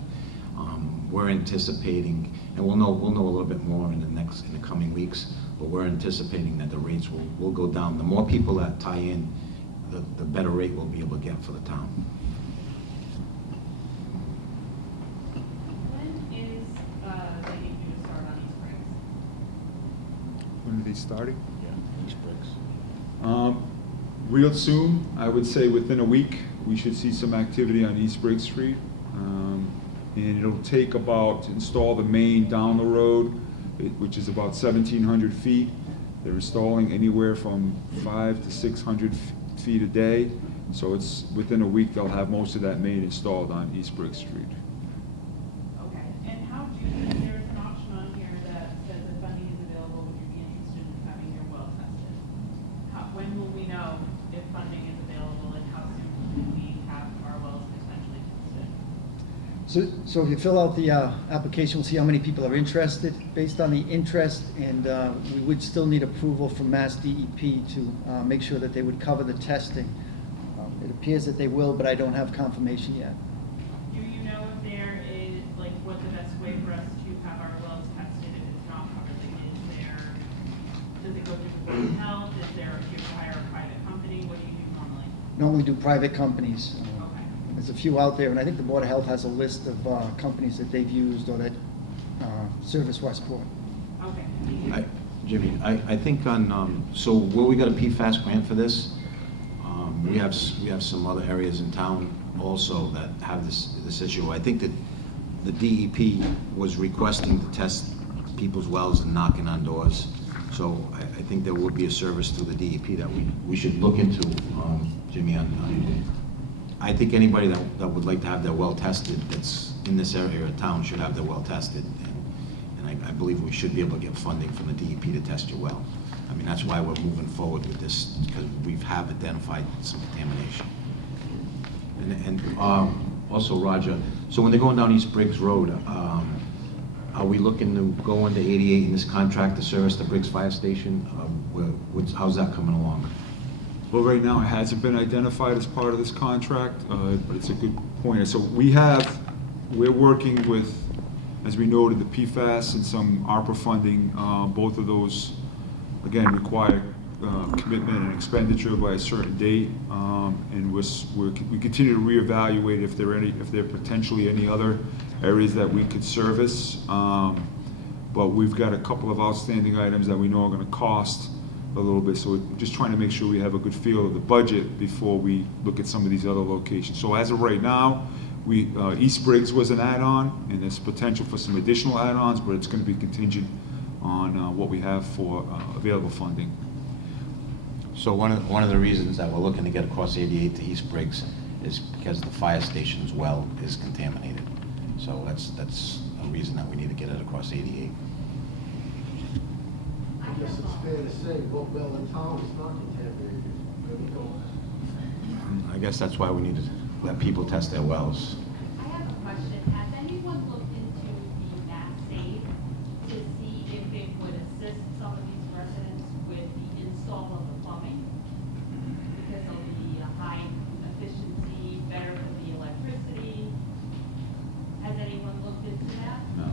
We're anticipating, and we'll know a little bit more in the coming weeks, but we're anticipating that the rates will go down. The more people that tie in, the better rate we'll be able to get for the town. When is the due to start on East Briggs? When are they starting? Yeah, East Briggs. Real soon, I would say within a week, we should see some activity on East Briggs Street. And it'll take about, to install the main down the road, which is about 1,700 feet. They're installing anywhere from 500 to 600 feet a day. So it's, within a week, they'll have most of that main installed on East Briggs Street. Okay, and how there's an option on here that says if funding is available, would you be interested in having your well tested? When will we know if funding is available, and how soon can we have our wells potentially tested? So if you fill out the application, we'll see how many people are interested. Based on the interest, and we would still need approval from Mass DEP to make sure that they would cover the testing. It appears that they will, but I don't have confirmation yet. Do you know if there is, like, what the best way for us to have our wells tested if it's not covered? Like, does it go through the Board of Health? Do you hire a private company? What do you do normally? Normally do private companies. Okay. There's a few out there, and I think the Board of Health has a list of companies that they've used or that service Westport. Okay. Jimmy, I think on, so where we got a PFAS grant for this, we have some other areas in town also that have this issue. I think that the DEP was requesting to test people's wells and knocking on doors. So I think there would be a service through the DEP that we should look into, Jimmy. I think anybody that would like to have their well tested that's in this area of town should have their well tested. And I believe we should be able to get funding from the DEP to test your well. I mean, that's why we're moving forward with this, because we have identified some contamination. And also, Roger, so when they're going down East Briggs Road, are we looking to go into 88 in this contract to service the Briggs Fire Station? How's that coming along? Well, right now, it hasn't been identified as part of this contract, but it's a good point. So we're working with, as we noted, the PFAS and some ARPA funding. Both of those, again, require commitment and expenditure by a certain date. And we continue to reevaluate if there are potentially any other areas that we could service. But we've got a couple of outstanding items that we know are going to cost a little bit. So we're just trying to make sure we have a good feel of the budget before we look at some of these other locations. So as of right now, East Briggs was an add-on, and there's potential for some additional add-ons, but it's going to be contingent on what we have for available funding. So one of the reasons that we're looking to get across 88 to East Briggs is because the fire station's well is contaminated. So that's a reason that we need to get it across 88. I guess it's fair to say, what well in town is not contaminated. Where we go. I guess that's why we need to let people test their wells. I have a question. Has anyone looked into the Mass Save to see if it would assist some of these residents with the install of the plumbing? Because of the high efficiency, better for the electricity. Has anyone looked into that? No.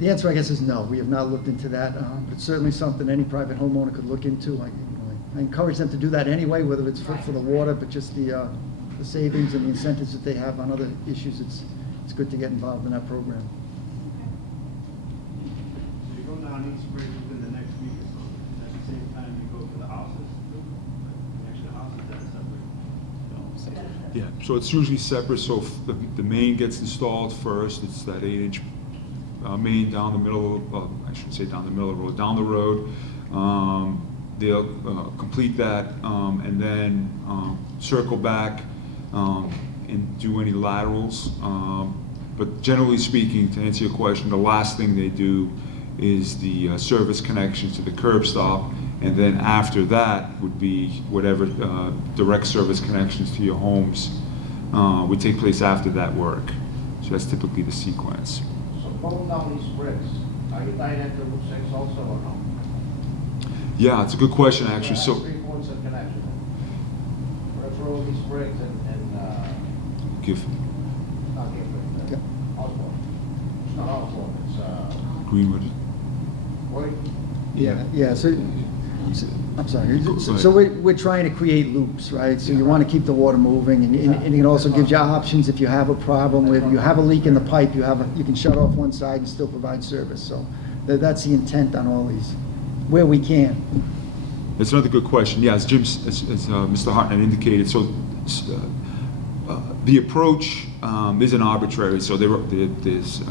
The answer, I guess, is no. We have not looked into that. It's certainly something any private homeowner could look into. I encourage them to do that anyway, whether it's for the water, but just the savings and the incentives that they have on other issues. It's good to get involved in that program. So you go down East Bridge within the next week or so. At the same time, you go to the houses too? Like, actually, the houses that separate? Yeah, so it's usually separate. So if the main gets installed first. It's that 8-inch main down the middle, I shouldn't say down the middle of the road, down the road. They'll complete that and then circle back and do any laterals. But generally speaking, to answer your question, the last thing they do is the service connection to the curb stop, and then after that would be whatever direct service connections to your homes would take place after that work. So that's typically the sequence. So going down East Briggs, are you tying into Route 6 also or no? Yeah, it's a good question, actually. So, 3 points of connection. Road, East Briggs and give not Gifford, Osborne. It's not Osborne, it's Greenwood. Woody. Yeah, so I'm sorry. So we're trying to create loops, right? So you want to keep the water moving, and it also gives you options if you have a problem with, you have a leak in the pipe, you can shut off one side and still provide service. So that's the intent on all these, where we can. That's another good question. Yeah, as Mr. Hartnett indicated, so the approach isn't arbitrary. So there's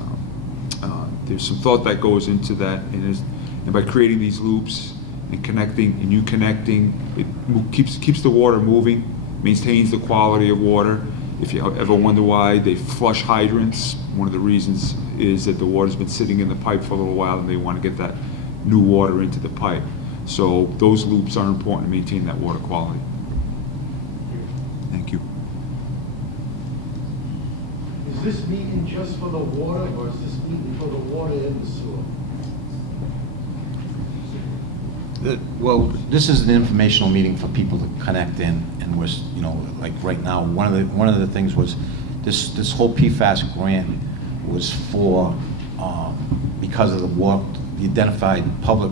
some thought that goes into that, and by creating these loops and connecting, it keeps the water moving, maintains the quality of water. If you ever wonder why they flush hydrants, one of the reasons is that the water's been sitting in the pipe for a little while and they want to get that new water into the pipe. So those loops are important to maintain that water quality. Thank you. Is this meeting just for the water, or is this meeting for the water and the sewer? Well, this is an informational meeting for people to connect in, and we're, like right now, one of the things was this whole PFAS grant was for because of the identified public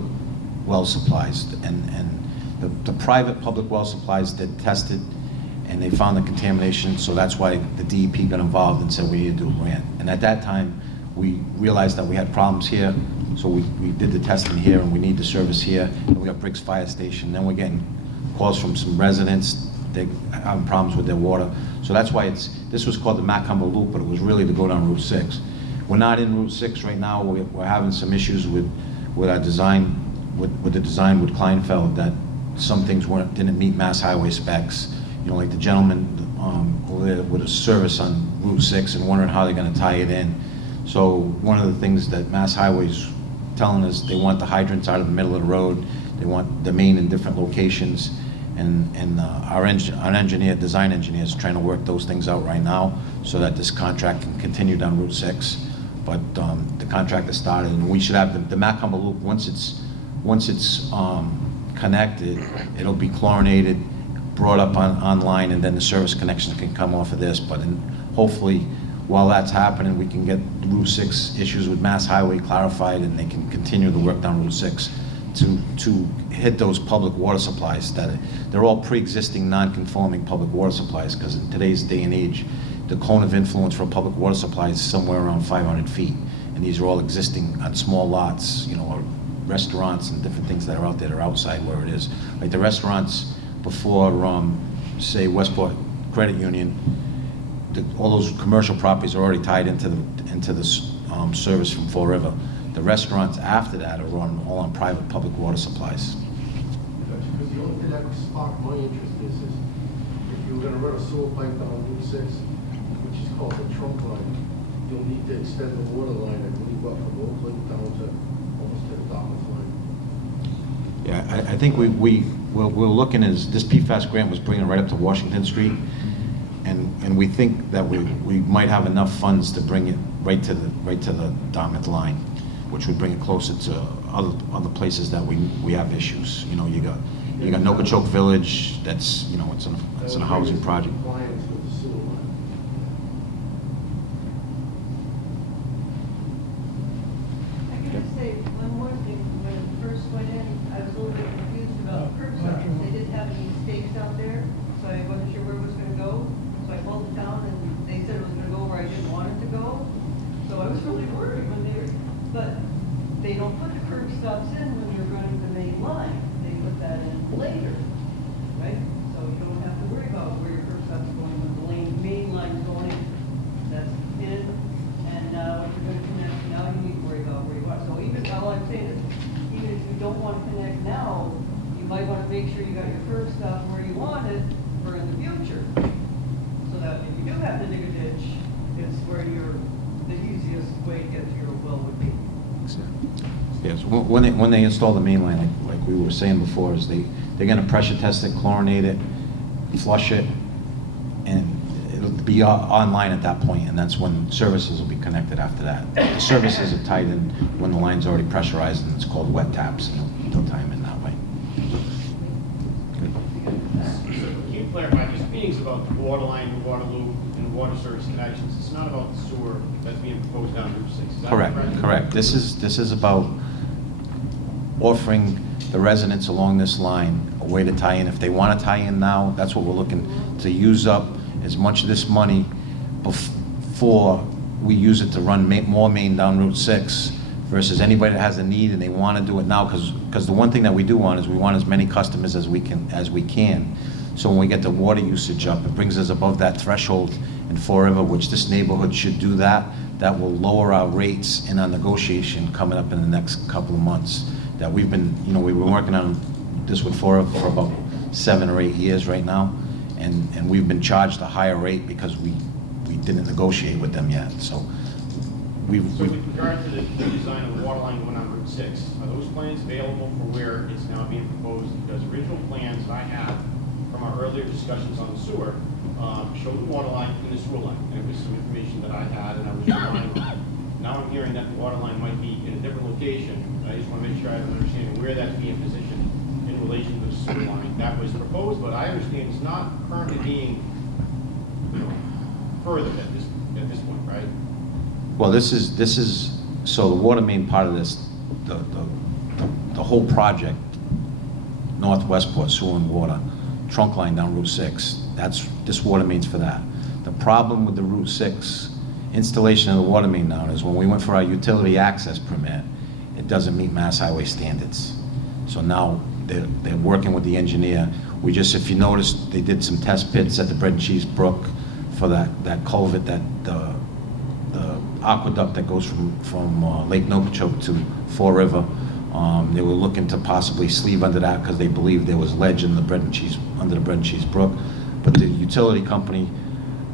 well supplies, and the private public well supplies that tested, and they found the contamination, so that's why the DEP got involved and said we need to do a grant. And at that time, we realized that we had problems here, so we did the testing here, and we need the service here, and we got Briggs Fire Station. Then we're getting calls from some residents, they having problems with their water. So that's why this was called the Macumber Loop, but it was really to go down Route 6. We're not in Route 6 right now. We're having some issues with our design, with the design with Kleinfeld, that some things didn't meet Mass Highway specs. Like the gentleman with a service on Route 6 and wondering how they're going to tie it in. So one of the things that Mass Highway's telling us, they want the hydrants out of the middle of the road. They want the main in different locations. And our design engineer is trying to work those things out right now so that this contract can continue down Route 6. But the contract has started, and we should have the Macumber Loop, once it's connected, it'll be chlorinated, brought up online, and then the service connections can come off of this. But hopefully, while that's happening, we can get Route 6 issues with Mass Highway clarified, and they can continue the work down Route 6 to hit those public water supplies. That they're all pre-existing, non-conforming public water supplies, because in today's day and age, the cone of influence for a public water supply is somewhere around 500 feet, and these are all existing on small lots, or restaurants and different things that are out there that are outside where it is. Like the restaurants before, say, Westport Credit Union, all those commercial properties are already tied into the service from Fall River. The restaurants after that are all on private public water supplies. Because the only thing that could spark my interest is if you were gonna run a sewer pipe down Route 6, which is called the trunk line, you'll need to extend the water line, I believe, up from Oakland down to almost to the Dartmouth line. Yeah, I think we're looking as, this PFAS grant was bringing it right up to Washington Street, and we think that we might have enough funds to bring it right to the Dartmouth line, which would bring it closer to other places that we have issues. You know, you got Nokochoke Village, that's, you know, it's a housing project. Compliance with the sewer line. I can just say one more thing. When it first went in, I was a little bit confused about curb stops. They didn't have any stakes out there, so I wasn't sure where it was gonna go. So I called the town and they said it was gonna go where I didn't want it to go. So I was really worried when but they don't put the curb stops in when you're running the main line. They put that in later, right? So you don't have to worry about where your curb stops are going when the main line is going in. That's in, and when you're gonna connect, now you need to worry about where you are. So even, all I'm saying is, even if you don't want to connect now, you might want to make sure you got your curb stop where you want it for in the future. So that if you do have to dig a ditch, it's where the easiest way to get to your well would be. Yes, when they install the main line, like we were saying before, is they're gonna pressure test it, chlorinate it, flush it, and it'll be online at that point, and that's when services will be connected after that. The services are tied in when the line's already pressurized, and it's called wet taps, and they'll tie them in that way. So can you clarify, this meeting's about the water line, the water loop, and the water service connections. It's not about the sewer that's being proposed down Route 6. Is that Correct. This is about offering the residents along this line a way to tie in. If they want to tie in now, that's what we're looking to use up as much of this money before we use it to run more main down Route 6 versus anybody that has a need and they want to do it now, because the one thing that we do want is we want as many customers as we can. So when we get the water usage up, it brings us above that threshold in Fall River, which this neighborhood should do that. That will lower our rates in our negotiation coming up in the next couple of months. That we've been working on this with Fall River for about 7 or 8 years right now, and we've been charged a higher rate because we didn't negotiate with them yet. So So with regard to the design of the water line going on Route 6, are those plans available for where it's now being proposed? Because original plans that I have from our earlier discussions on the sewer showed the water line and the sewer line. And it was some information that I had and I was relying on. Now I'm hearing that the water line might be in a different location. I just want to make sure I understand where that's being positioned in relation to the sewer line. That was proposed, but I understand it's not currently being further at this point, right? well, this is so the water main part of this, the whole project, North Westport Sewer and Water, trunk line down Route 6. This water main's for that. The problem with the Route 6 installation of the water main now is when we went for our utility access permit, it doesn't meet Mass Highway standards. So now they're working with the engineer. We just, if you noticed, they did some test pits at the Bread and Cheese Brook for that culvert, the aqueduct that goes from Lake Nokochoke to Fall River. They were looking to possibly sleeve under that because they believed there was ledge in the under the Bread and Cheese Brook. But the utility company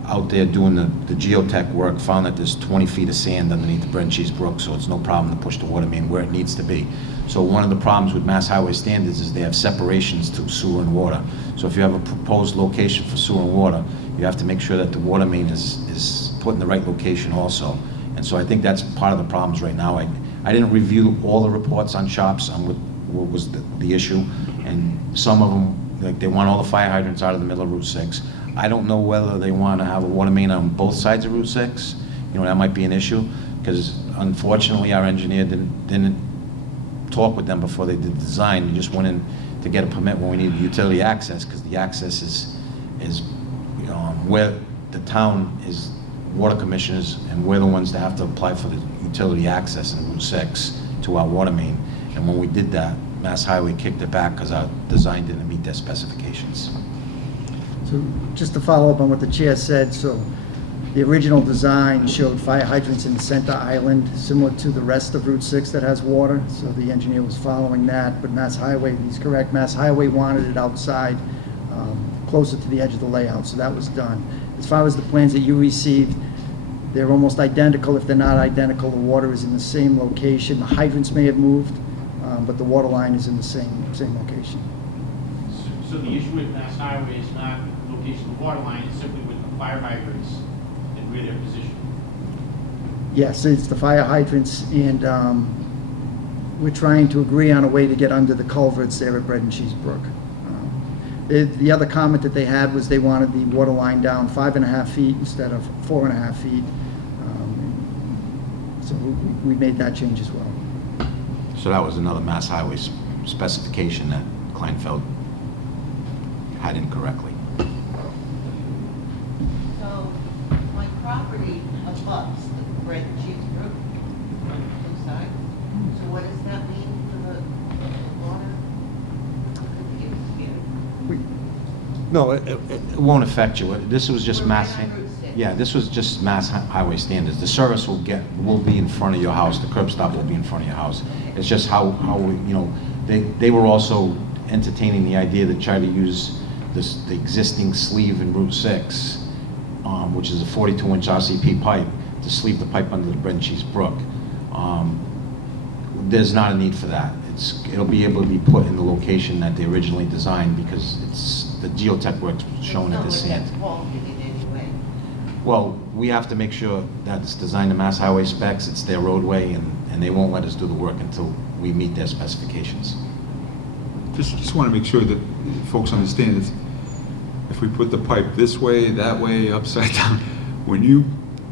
out there doing the geotech work found that there's 20 feet of sand underneath the Bread and Cheese Brook, so it's no problem to push the water main where it needs to be. So one of the problems with Mass Highway standards is they have separations to sewer and water. So if you have a proposed location for sewer and water, you have to make sure that the water main is put in the right location also. And so I think that's part of the problems right now. I didn't review all the reports on shops on what was the issue, and some of them, like, they want all the fire hydrants out of the middle of Route 6. I don't know whether they want to have a water main on both sides of Route 6. You know, that might be an issue, because unfortunately our engineer didn't talk with them before they did the design. We just went in to get a permit when we needed utility access, because the access is where the town is water commissioners, and we're the ones that have to apply for the utility access in Route 6 to our water main. And when we did that, Mass Highway kicked it back because our design didn't meet their specifications. So just to follow up on what the chair said, so the original design showed fire hydrants in the center island, similar to the rest of Route 6 that has water. So the engineer was following that, but Mass Highway, he's correct, Mass Highway wanted it outside, closer to the edge of the layout, so that was done. As far as the plans that you received, they're almost identical. If they're not identical, the water is in the same location. The hydrants may have moved, but the water line is in the same location. So the issue with Mass Highway is not location of the water line, it's simply with the fire hydrants and where they're positioned. Yes, it's the fire hydrants, and we're trying to agree on a way to get under the culverts there at Bread and Cheese Brook. The other comment that they had was they wanted the water line down 5.5 feet instead of 4.5 feet. So we made that change as well. So that was another Mass Highway specification that Kleinfeld had incorrectly. So my property abuts the Bread and Cheese Brook on two sides. So what does that mean for the water? I'm confused here. No, it won't affect you. This was just We're Mass. right on Route 6. Yeah, this was just Mass Highway standards. The service will be in front of your house. The curb stop will be in front of your house. It's just how we, they were also entertaining the idea to try to use the existing sleeve in Route 6, which is a 42-inch RCP pipe, to sleeve the pipe under the Bread and Cheese Brook. There's not a need for that. It'll be able to be put in the location that they originally designed because the geotech work's shown at the sand. It's not like that's faulted in any way. Well, we have to make sure that it's designed to Mass Highway specs, it's their roadway, and they won't let us do the work until we meet their specifications. Just want to make sure that folks understand that if we put the pipe this way, that way, upside down, when you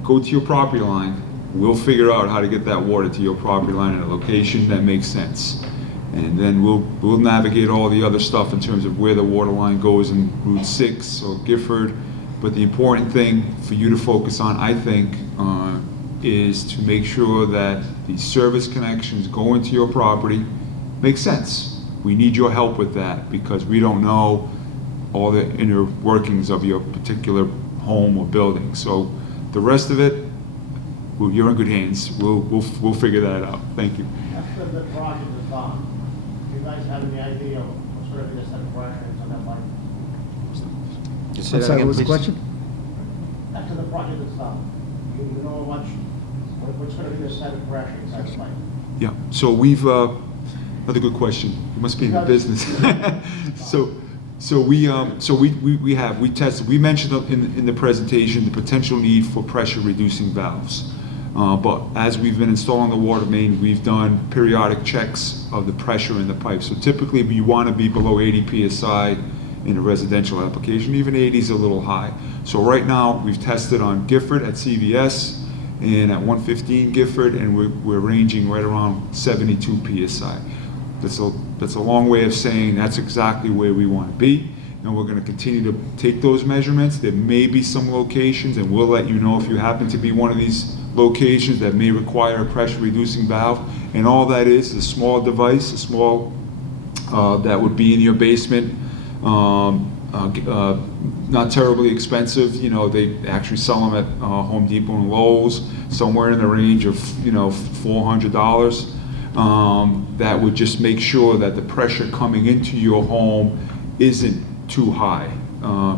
go to your property line, we'll figure out how to get that water to your property line at a location that makes sense. And then we'll navigate all the other stuff in terms of where the water line goes in Route 6 or Gifford. But the important thing for you to focus on, I think, is to make sure that the service connections going to your property make sense. We need your help with that because we don't know all the inner workings of your particular home or building. So the rest of it, you're in good hands. We'll figure that out. Thank you. After the project is done, do you guys have any idea of what's going to be the set of pressures on that pipe? Just say I'm that sorry, again, what was the please. question? After the project is done, you know what's going to be the set of pressure inside the pipe? Yeah, so we've, another good question. You must be in the business. We tested, we mentioned in the presentation the potential need for pressure reducing valves. But as we've been installing the water main, we've done periodic checks of the pressure in the pipe. So typically we want to be below 80 PSI in a residential application, even 80 is a little high. So right now we've tested on Gifford at CVS and at 115 Gifford, and we're ranging right around 72 PSI. That's a long way of saying that's exactly where we want to be, and we're going to continue to take those measurements. There may be some locations, and we'll let you know if you happen to be one of these locations that may require a pressure reducing valve. And all that is a small device, that would be in your basement, not terribly expensive. They actually sell them at Home Depot and Lowe's, somewhere in the range of $400. That would just make sure that the pressure coming into your home isn't too high,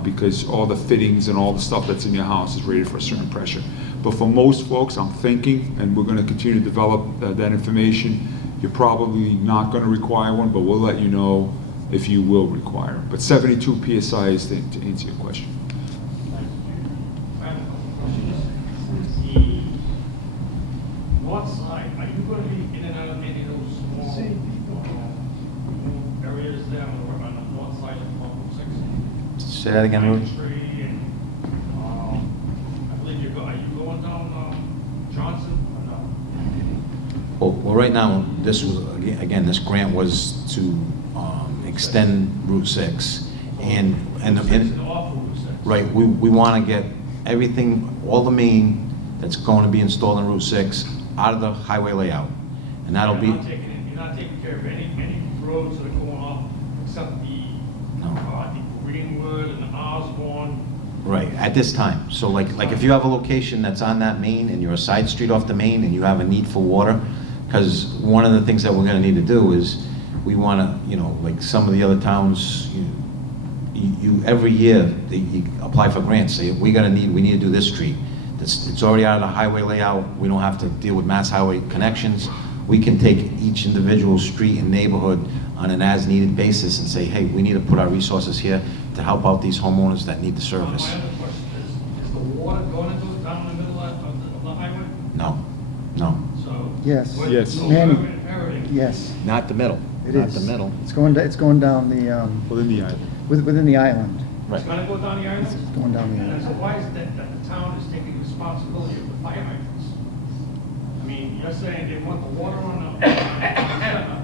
because all the fittings and all the stuff that's in your house is rated for a certain pressure. But for most folks, I'm thinking, and we're going to continue to develop that information, you're probably not going to require one, but we'll let you know if you will require. But 72 PSI is to answer your question. The north side, are you going to be in and out of any of those small areas there on the north side of Route 6? Say that again, Rudy. Tree and, I believe are you going down Johnson or no? Well, right now, this grant was to extend Route 6, and Off Route 6. right, we want to get everything, all the main that's going to be installed in Route 6 out of the highway layout, and that'll be. I'm taking it, you're not taking care of any roads that are going off except the Greenwood and the Osborne. Right, at this time. So like if you have a location that's on that main and you're a side street off the main and you have a need for water, because one of the things that we're gonna need to do is we wanna, like some of the other towns, you every year, you apply for grants, say, we need to do this street. It's already out of the highway layout, we don't have to deal with mass highway connections. We can take each individual street and neighborhood on an as-needed basis and say, hey, we need to put our resources here to help out these homeowners that need the service. My other question is the water going into it down in the middle of the highway? No. So. Yes. Yes. So Manny. whoever inherited. Yes, Not the middle. it Not is. the middle. It's going down the, Within the island. within the island. It's gonna go down the island? It's going down the And I island. said, why is it that the town is taking responsibility of the fire hydrants? I mean, you're saying they want the water on the center,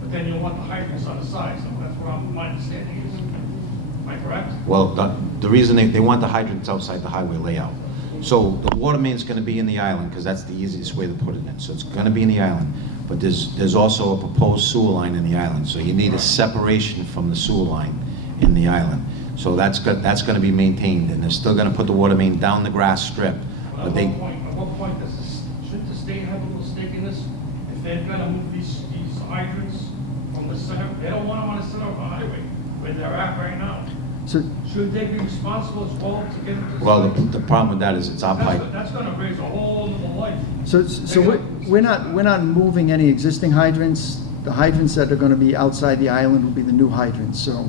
but then you want the hydrants on the side, so that's what my understanding is. Am I correct? Well, the reason they want the hydrants outside the highway layout. So the water main's gonna be in the island, because that's the easiest way to put it in. So it's gonna be in the island, but there's also a proposed sewer line in the island, so you need a separation from the sewer line in the island. So that's gonna be maintained, and they're still gonna put the water main down the grass strip. But But they, at what point shouldn't the state have a little stake in this? If they're gonna move these hydrants from the center, they don't want them on the center of the highway, where they're at right now. So, Shouldn't they be responsible as well to get into the well, site? the problem with that is it's our pipe. That's gonna raise a whole other life. so we're not moving any existing hydrants. The hydrants that are gonna be outside the island will be the new hydrants, so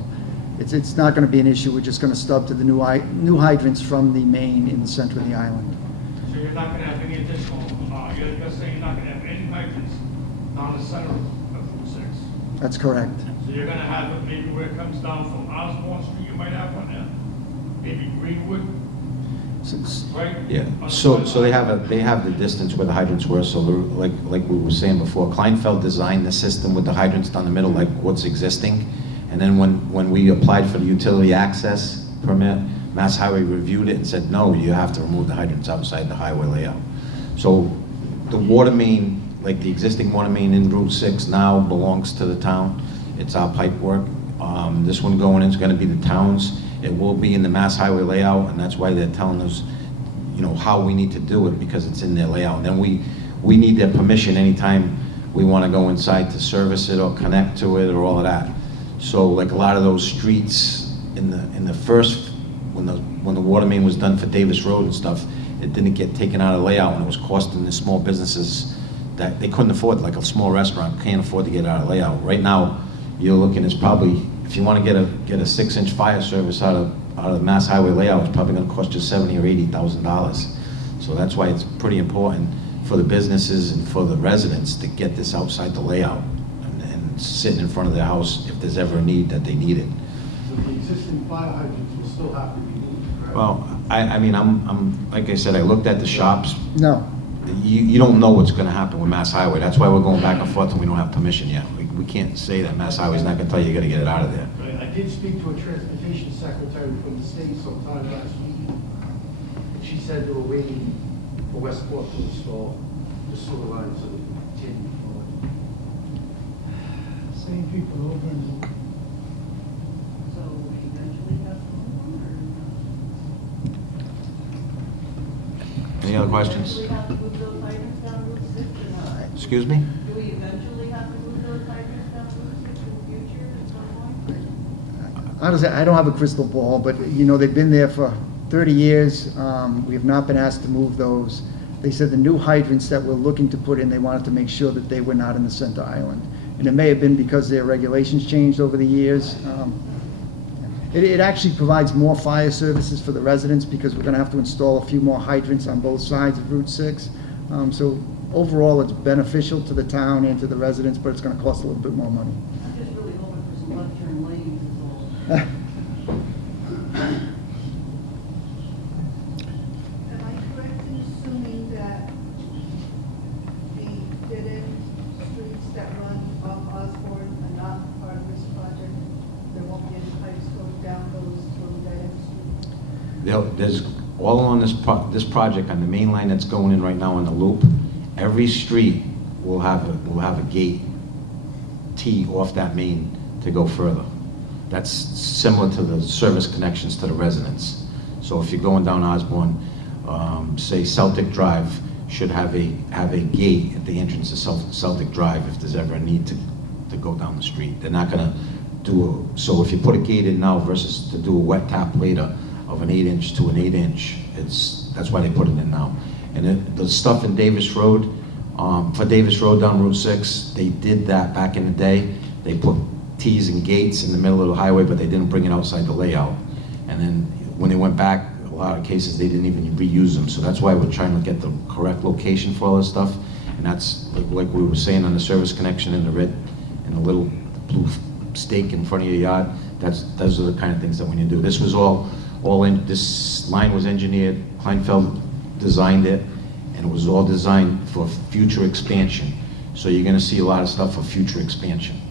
it's not gonna be an issue. We're just gonna stub to the new hydrants from the main in the center of the island. So you're not gonna have any additional, you're saying you're not gonna have any hydrants down the center of Route 6? That's correct. So you're gonna have it maybe where it comes down from Osborne Street, you might have one there, maybe Greenwood, right? Yeah, so they have the distance where the hydrants were, so they're, like we were saying before, Kleinfeld designed the system with the hydrants down the middle, like what's existing. And then when we applied for the utility access permit, Mass Highway reviewed it and said, no, you have to remove the hydrants outside the highway layout. So the water main, like the existing water main in Route 6 now belongs to the town. It's our pipe work. This one going in is gonna be the town's. It will be in the Mass Highway layout, and that's why they're telling us, how we need to do it, because it's in their layout. And then we need their permission anytime we wanna go inside to service it or connect to it or all of that. So like a lot of those streets in the first, when the water main was done for Davis Road and stuff, it didn't get taken out of layout, and it was costing the small businesses that they couldn't afford, like a small restaurant can't afford to get out of layout. Right now, you're looking, it's probably, if you want to get a 6-inch fire service out of the Mass Highway layout, it's probably going to cost you $70,000 or $80,000. So that's why it's pretty important for the businesses and for the residents to get this outside the layout and sitting in front of their house if there's ever a need that they need it. So the existing fire hydrants will still have to be moved, correct? Well, I mean, I'm like I said, I looked at the shops. No. You don't know what's going to happen with Mass Highway. That's why we're going back and forth and we don't have permission yet. We can't say that Mass Highway's not going to tell you got to get it out of there. I did speak to a transportation secretary from the state sometime last week. And she said they were waiting for Westport to install the sewer line so they can continue forward. Same people over and over. So we eventually have to move on, or? Any other questions? Do we have to move those hydrants down Route 6 or not? Excuse me? Do we eventually have to move those hydrants down Route 6 in the future at some point? Honestly, I don't have a crystal ball, but, they've been there for 30 years. We have not been asked to move those. They said the new hydrants that we're looking to put in, they wanted to make sure that they were not in the center island. And it may have been because their regulations changed over the years. It actually provides more fire services for the residents because we're gonna have to install a few more hydrants on both sides of Route 6. So overall, it's beneficial to the town and to the residents, but it's gonna cost a little bit more money. I'm just really hoping for some left turn lanes is all. Am I correct in assuming that the dead-end streets that run off Osborne are not part of this project? There won't be any pipes going down those dead-end streets? There's all along this project on the main line that's going in right now on the loop. Every street will have a gate tee off that main to go further. That's similar to the service connections to the residents. So if you're going down Osborne, say Celtic Drive should have a gate at the entrance to Celtic Drive if there's ever a need to go down the street. They're not gonna so if you put a gate in now versus to do a wet tap later of an 8-inch to an 8-inch, that's why they put it in now. And then the stuff in Davis Road, for Davis Road down Route 6, they did that back in the day. They put T's and gates in the middle of the highway, but they didn't bring it outside the layout. And then when they went back, a lot of cases, they didn't even reuse them. So that's why we're trying to get the correct location for all this stuff. And that's, like we were saying on the service connection in the red, in the little blue stake in front of your yard, those are the kind of things that when you do. This was all in, this line was engineered, Kleinfeld designed it, and it was all designed for future expansion. So you're gonna see a lot of stuff for future expansion.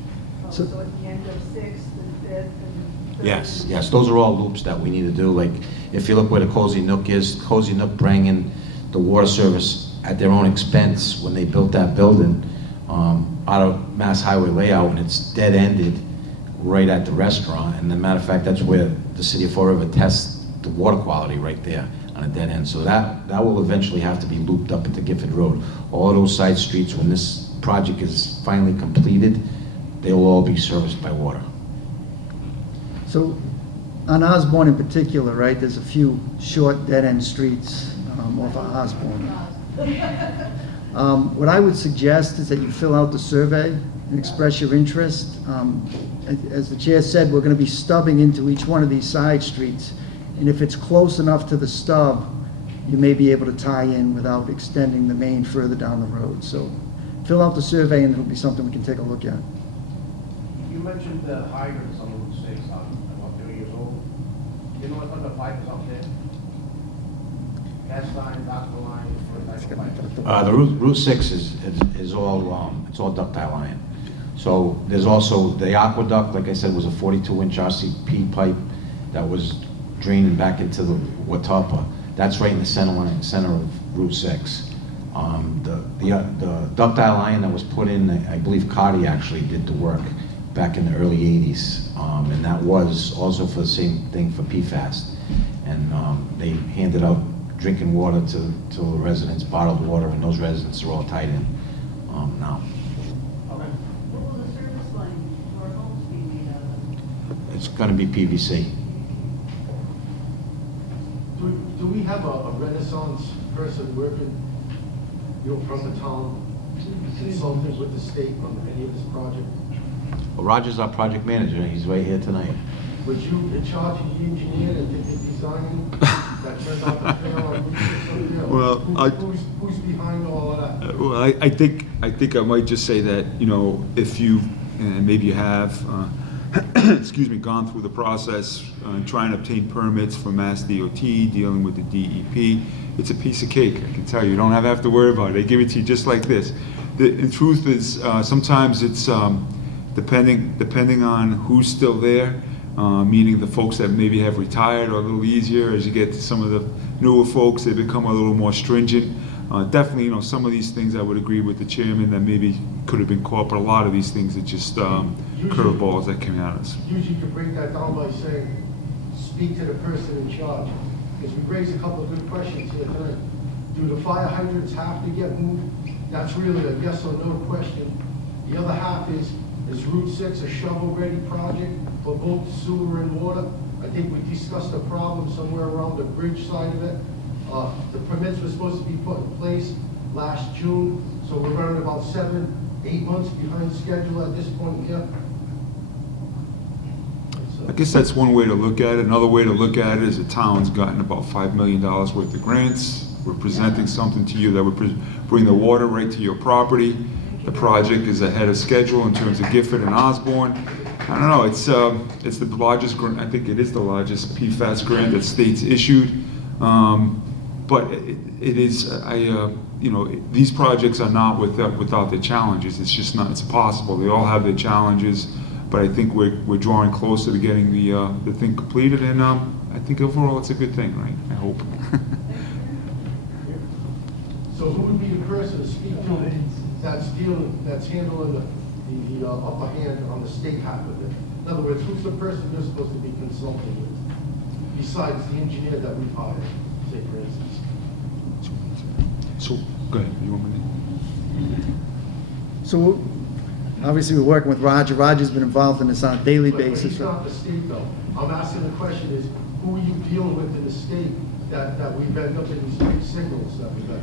So at the end of 6th and 5th and 3rd. Yes, those are all loops that we need to do. Like, if you look where the Cozy Nook is, Cozy Nook bring in the water service at their own expense when they built that building out of Mass Highway layout, and it's dead-ended right at the restaurant. And as a matter of fact, that's where the city of Fall River tests the water quality right there on a dead end. So that will eventually have to be looped up into Gifford Road. All of those side streets, when this project is finally completed, they will all be serviced by water. So on Osborne in particular, right, there's a few short dead-end streets off of Osborne. What I would suggest is that you fill out the survey and express your interest. As the chair said, we're going to be stubbing into each one of these side streets. And if it's close enough to the stub, you may be able to tie in without extending the main further down the road. So fill out the survey and it'll be something we can take a look at. You mentioned the hydrants on Route 6, I'm about 3 years old. You know what kind of pipe is up there? Gas line, doctor line, what type of pipe? The Route 6 is all, it's all ductile iron. So there's also the aqueduct, like I said, was a 42-inch RCP pipe that was draining back into the Wataupa. That's right in the center of Route 6. The ductile iron that was put in, I believe Cardi actually did the work back in the early 80s. And that was also for the same thing for PFAS. And they handed out drinking water to the residents, bottled water, and those residents are all tied in now. Okay. What will the service line for homes be made out of? It's going to be PVC. Do we have a Renaissance person working, from the town, consulting with the state on any of this project? Well, Roger's our project manager. He's right here tonight. Was you in charge of the engineer that did the design that turned out the trail on Route 6 over there? Well, Who's behind all of that? Well, I think I might just say that, if you, and maybe you have, excuse me, gone through the process, trying to obtain permits from Mass DOT, dealing with the DEP, it's a piece of cake, I can tell you. You don't have to worry about it. They give it to you just like this. The truth is, sometimes it's depending on who's still there, meaning the folks that maybe have retired are a little easier. As you get to some of the newer folks, they become a little more stringent. Definitely, some of these things I would agree with the chairman that maybe could have been caught, but a lot of these things are just curveballs that came at us. Usually you can break that down by saying, speak to the person in charge. Because we raised a couple of good questions here tonight. Do the fire hydrants have to get moved? That's really a yes or no question. The other half is Route 6 a shovel-ready project for both sewer and water? I think we discussed a problem somewhere around the bridge side of it. The permits were supposed to be put in place last June, so we're running about 7-8 months behind schedule at this point here. I guess that's one way to look at it. Another way to look at it is the town's gotten about $5 million worth of grants. We're presenting something to you that would bring the water right to your property. The project is ahead of schedule in terms of Gifford and Osborne. I don't know, it's the largest grant, I think it is the largest PFAS grant that state's issued. But it is, these projects are not without their challenges. It's just not, it's possible. They all have their challenges, but I think we're drawing closer to getting the thing completed, and I think overall it's a good thing, right? I hope. So who would be the person to speak to that's handling the upper hand on the state half of it. In other words, who's the person you're supposed to be consulting with, besides the engineer that we've hired, say for instance? So, go ahead, you want me to? So, obviously, we're working with Roger. Roger's been involved in this on a daily But basis. he's not the state though. I'm asking the question is, who are you dealing with in the state that we've ended up in these big signals that we've got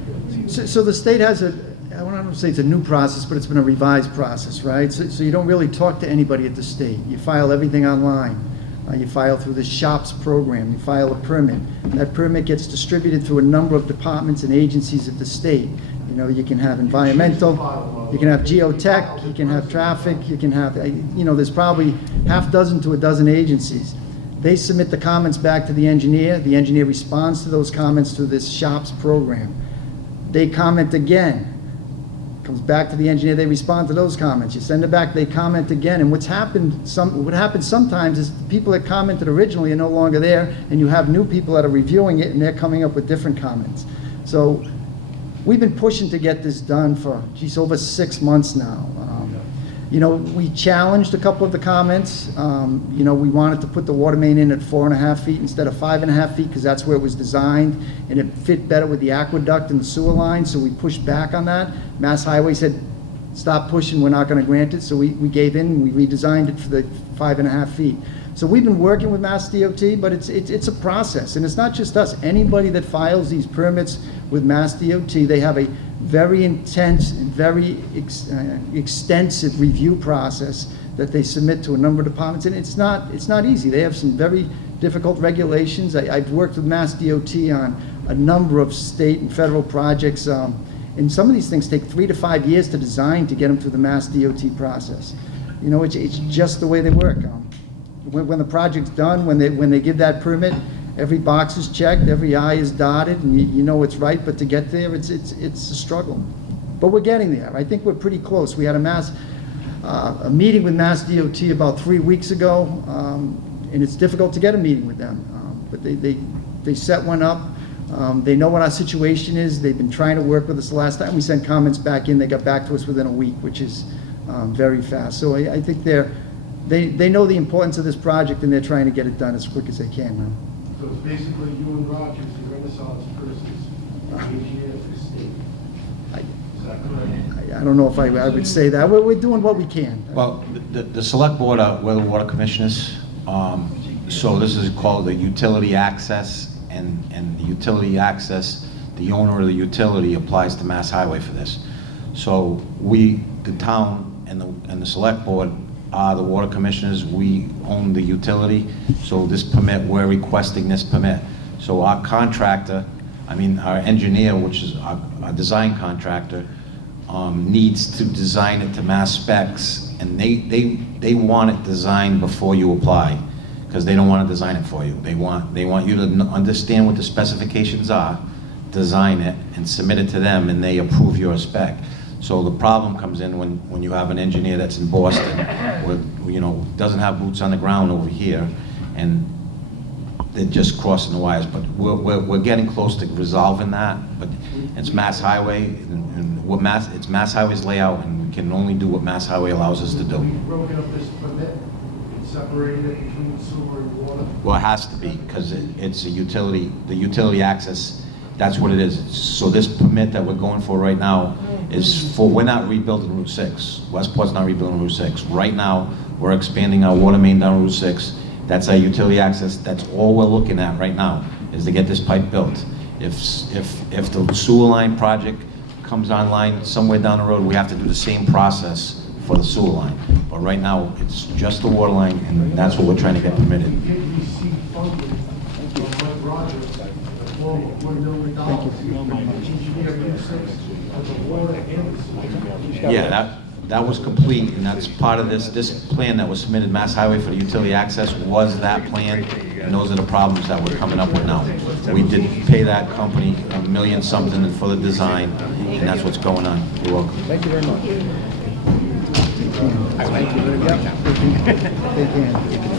here? So the state has I don't want to say it's a new process, but it's been a revised process, right? So you don't really talk to anybody at the state. You file everything online. You file through the SHOPS program. You file a permit. That permit gets distributed through a number of departments and agencies at the state. You know, you can have environmental, you can have geotech, you can have traffic, you can have, there's probably half dozen to a dozen agencies. They submit the comments back to the engineer responds to those comments through this SHOPS program. They comment again, comes back to the engineer, they respond to those comments. You send it back, they comment again, and what happens sometimes is the people that commented originally are no longer there, and you have new people that are reviewing it, and they're coming up with different comments. So we've been pushing to get this done for, over 6 months now. We challenged a couple of the comments. We wanted to put the water main in at 4.5 feet instead of 5.5 feet because that's where it was designed, and it fit better with the aqueduct and the sewer line, so we pushed back on that. Mass Highway said, stop pushing, we're not gonna grant it, so we gave in, and we redesigned it for the 5.5 feet. So we've been working with Mass DOT, but it's a process, and it's not just us. Anybody that files these permits with Mass DOT, they have a very intense and very extensive review process that they submit to a number of departments, and it's not easy. They have some very difficult regulations. I've worked with Mass DOT on a number of state and federal projects, and some of these things take 3 to 5 years to design to get them through the Mass DOT process. It's just the way they work. When the project's done, when they give that permit, every box is checked, every I is dotted, and you know it's right, but to get there, it's a struggle. But we're getting there. I think we're pretty close. We had a meeting with Mass DOT about 3 weeks ago, and it's difficult to get a meeting with them. But they set one up. They know what our situation is. They've been trying to work with us. The last time we sent comments back in, they got back to us within a week, which is very fast. So I think they know the importance of this project, and they're trying to get it done as quick as they can now. So it's basically you and Rogers, the Renaissance persons, engineer for the state. Is that correct? I don't know if I would say that. We're doing what we can. Well, the select board, we're the water commissioners. So this is called the utility access, and the utility access, the owner of the utility applies to Mass Highway for this. So we, the town and the select board are the water commissioners. We own the utility. So this permit, we're requesting this permit. So our contractor, our engineer, which is our design contractor, needs to design it to mass specs, and they want it designed before you apply, because they don't want to design it for you. They want you to understand what the specifications are, design it, and submit it to them, and they approve your spec. So the problem comes in when you have an engineer that's in Boston, doesn't have boots on the ground over here, and they're just crossing the wires. But we're getting close to resolving that. But it's Mass Highway, and it's Mass Highway's layout, and we can only do what Mass Highway allows us to do. We've broken up this permit and separated it between sewer and water. Well, it has to be, because it's a utility, the utility access, that's what it is. So this permit that we're going for right now is for, we're not rebuilding Route 6. Westport's not rebuilding Route 6. Right now, we're expanding our water main down Route 6. That's our utility access. That's all we're looking at right now, is to get this pipe built. If the sewer line project comes online somewhere down the road, we have to do the same process for the sewer line. But right now, it's just the water line, and that's what we're trying to get permitted. We did receive funding from Mike Rogers for $1 million. Engineer Route 6 of the water and the sewer. Yeah, that was complete, and that's part of this plan that was submitted. Mass Highway for the utility access was that plan, and those are the problems that we're coming up with now. We did pay that company $1 million something for the design, and that's what's going on. You're welcome. Thank you very much. Thank you.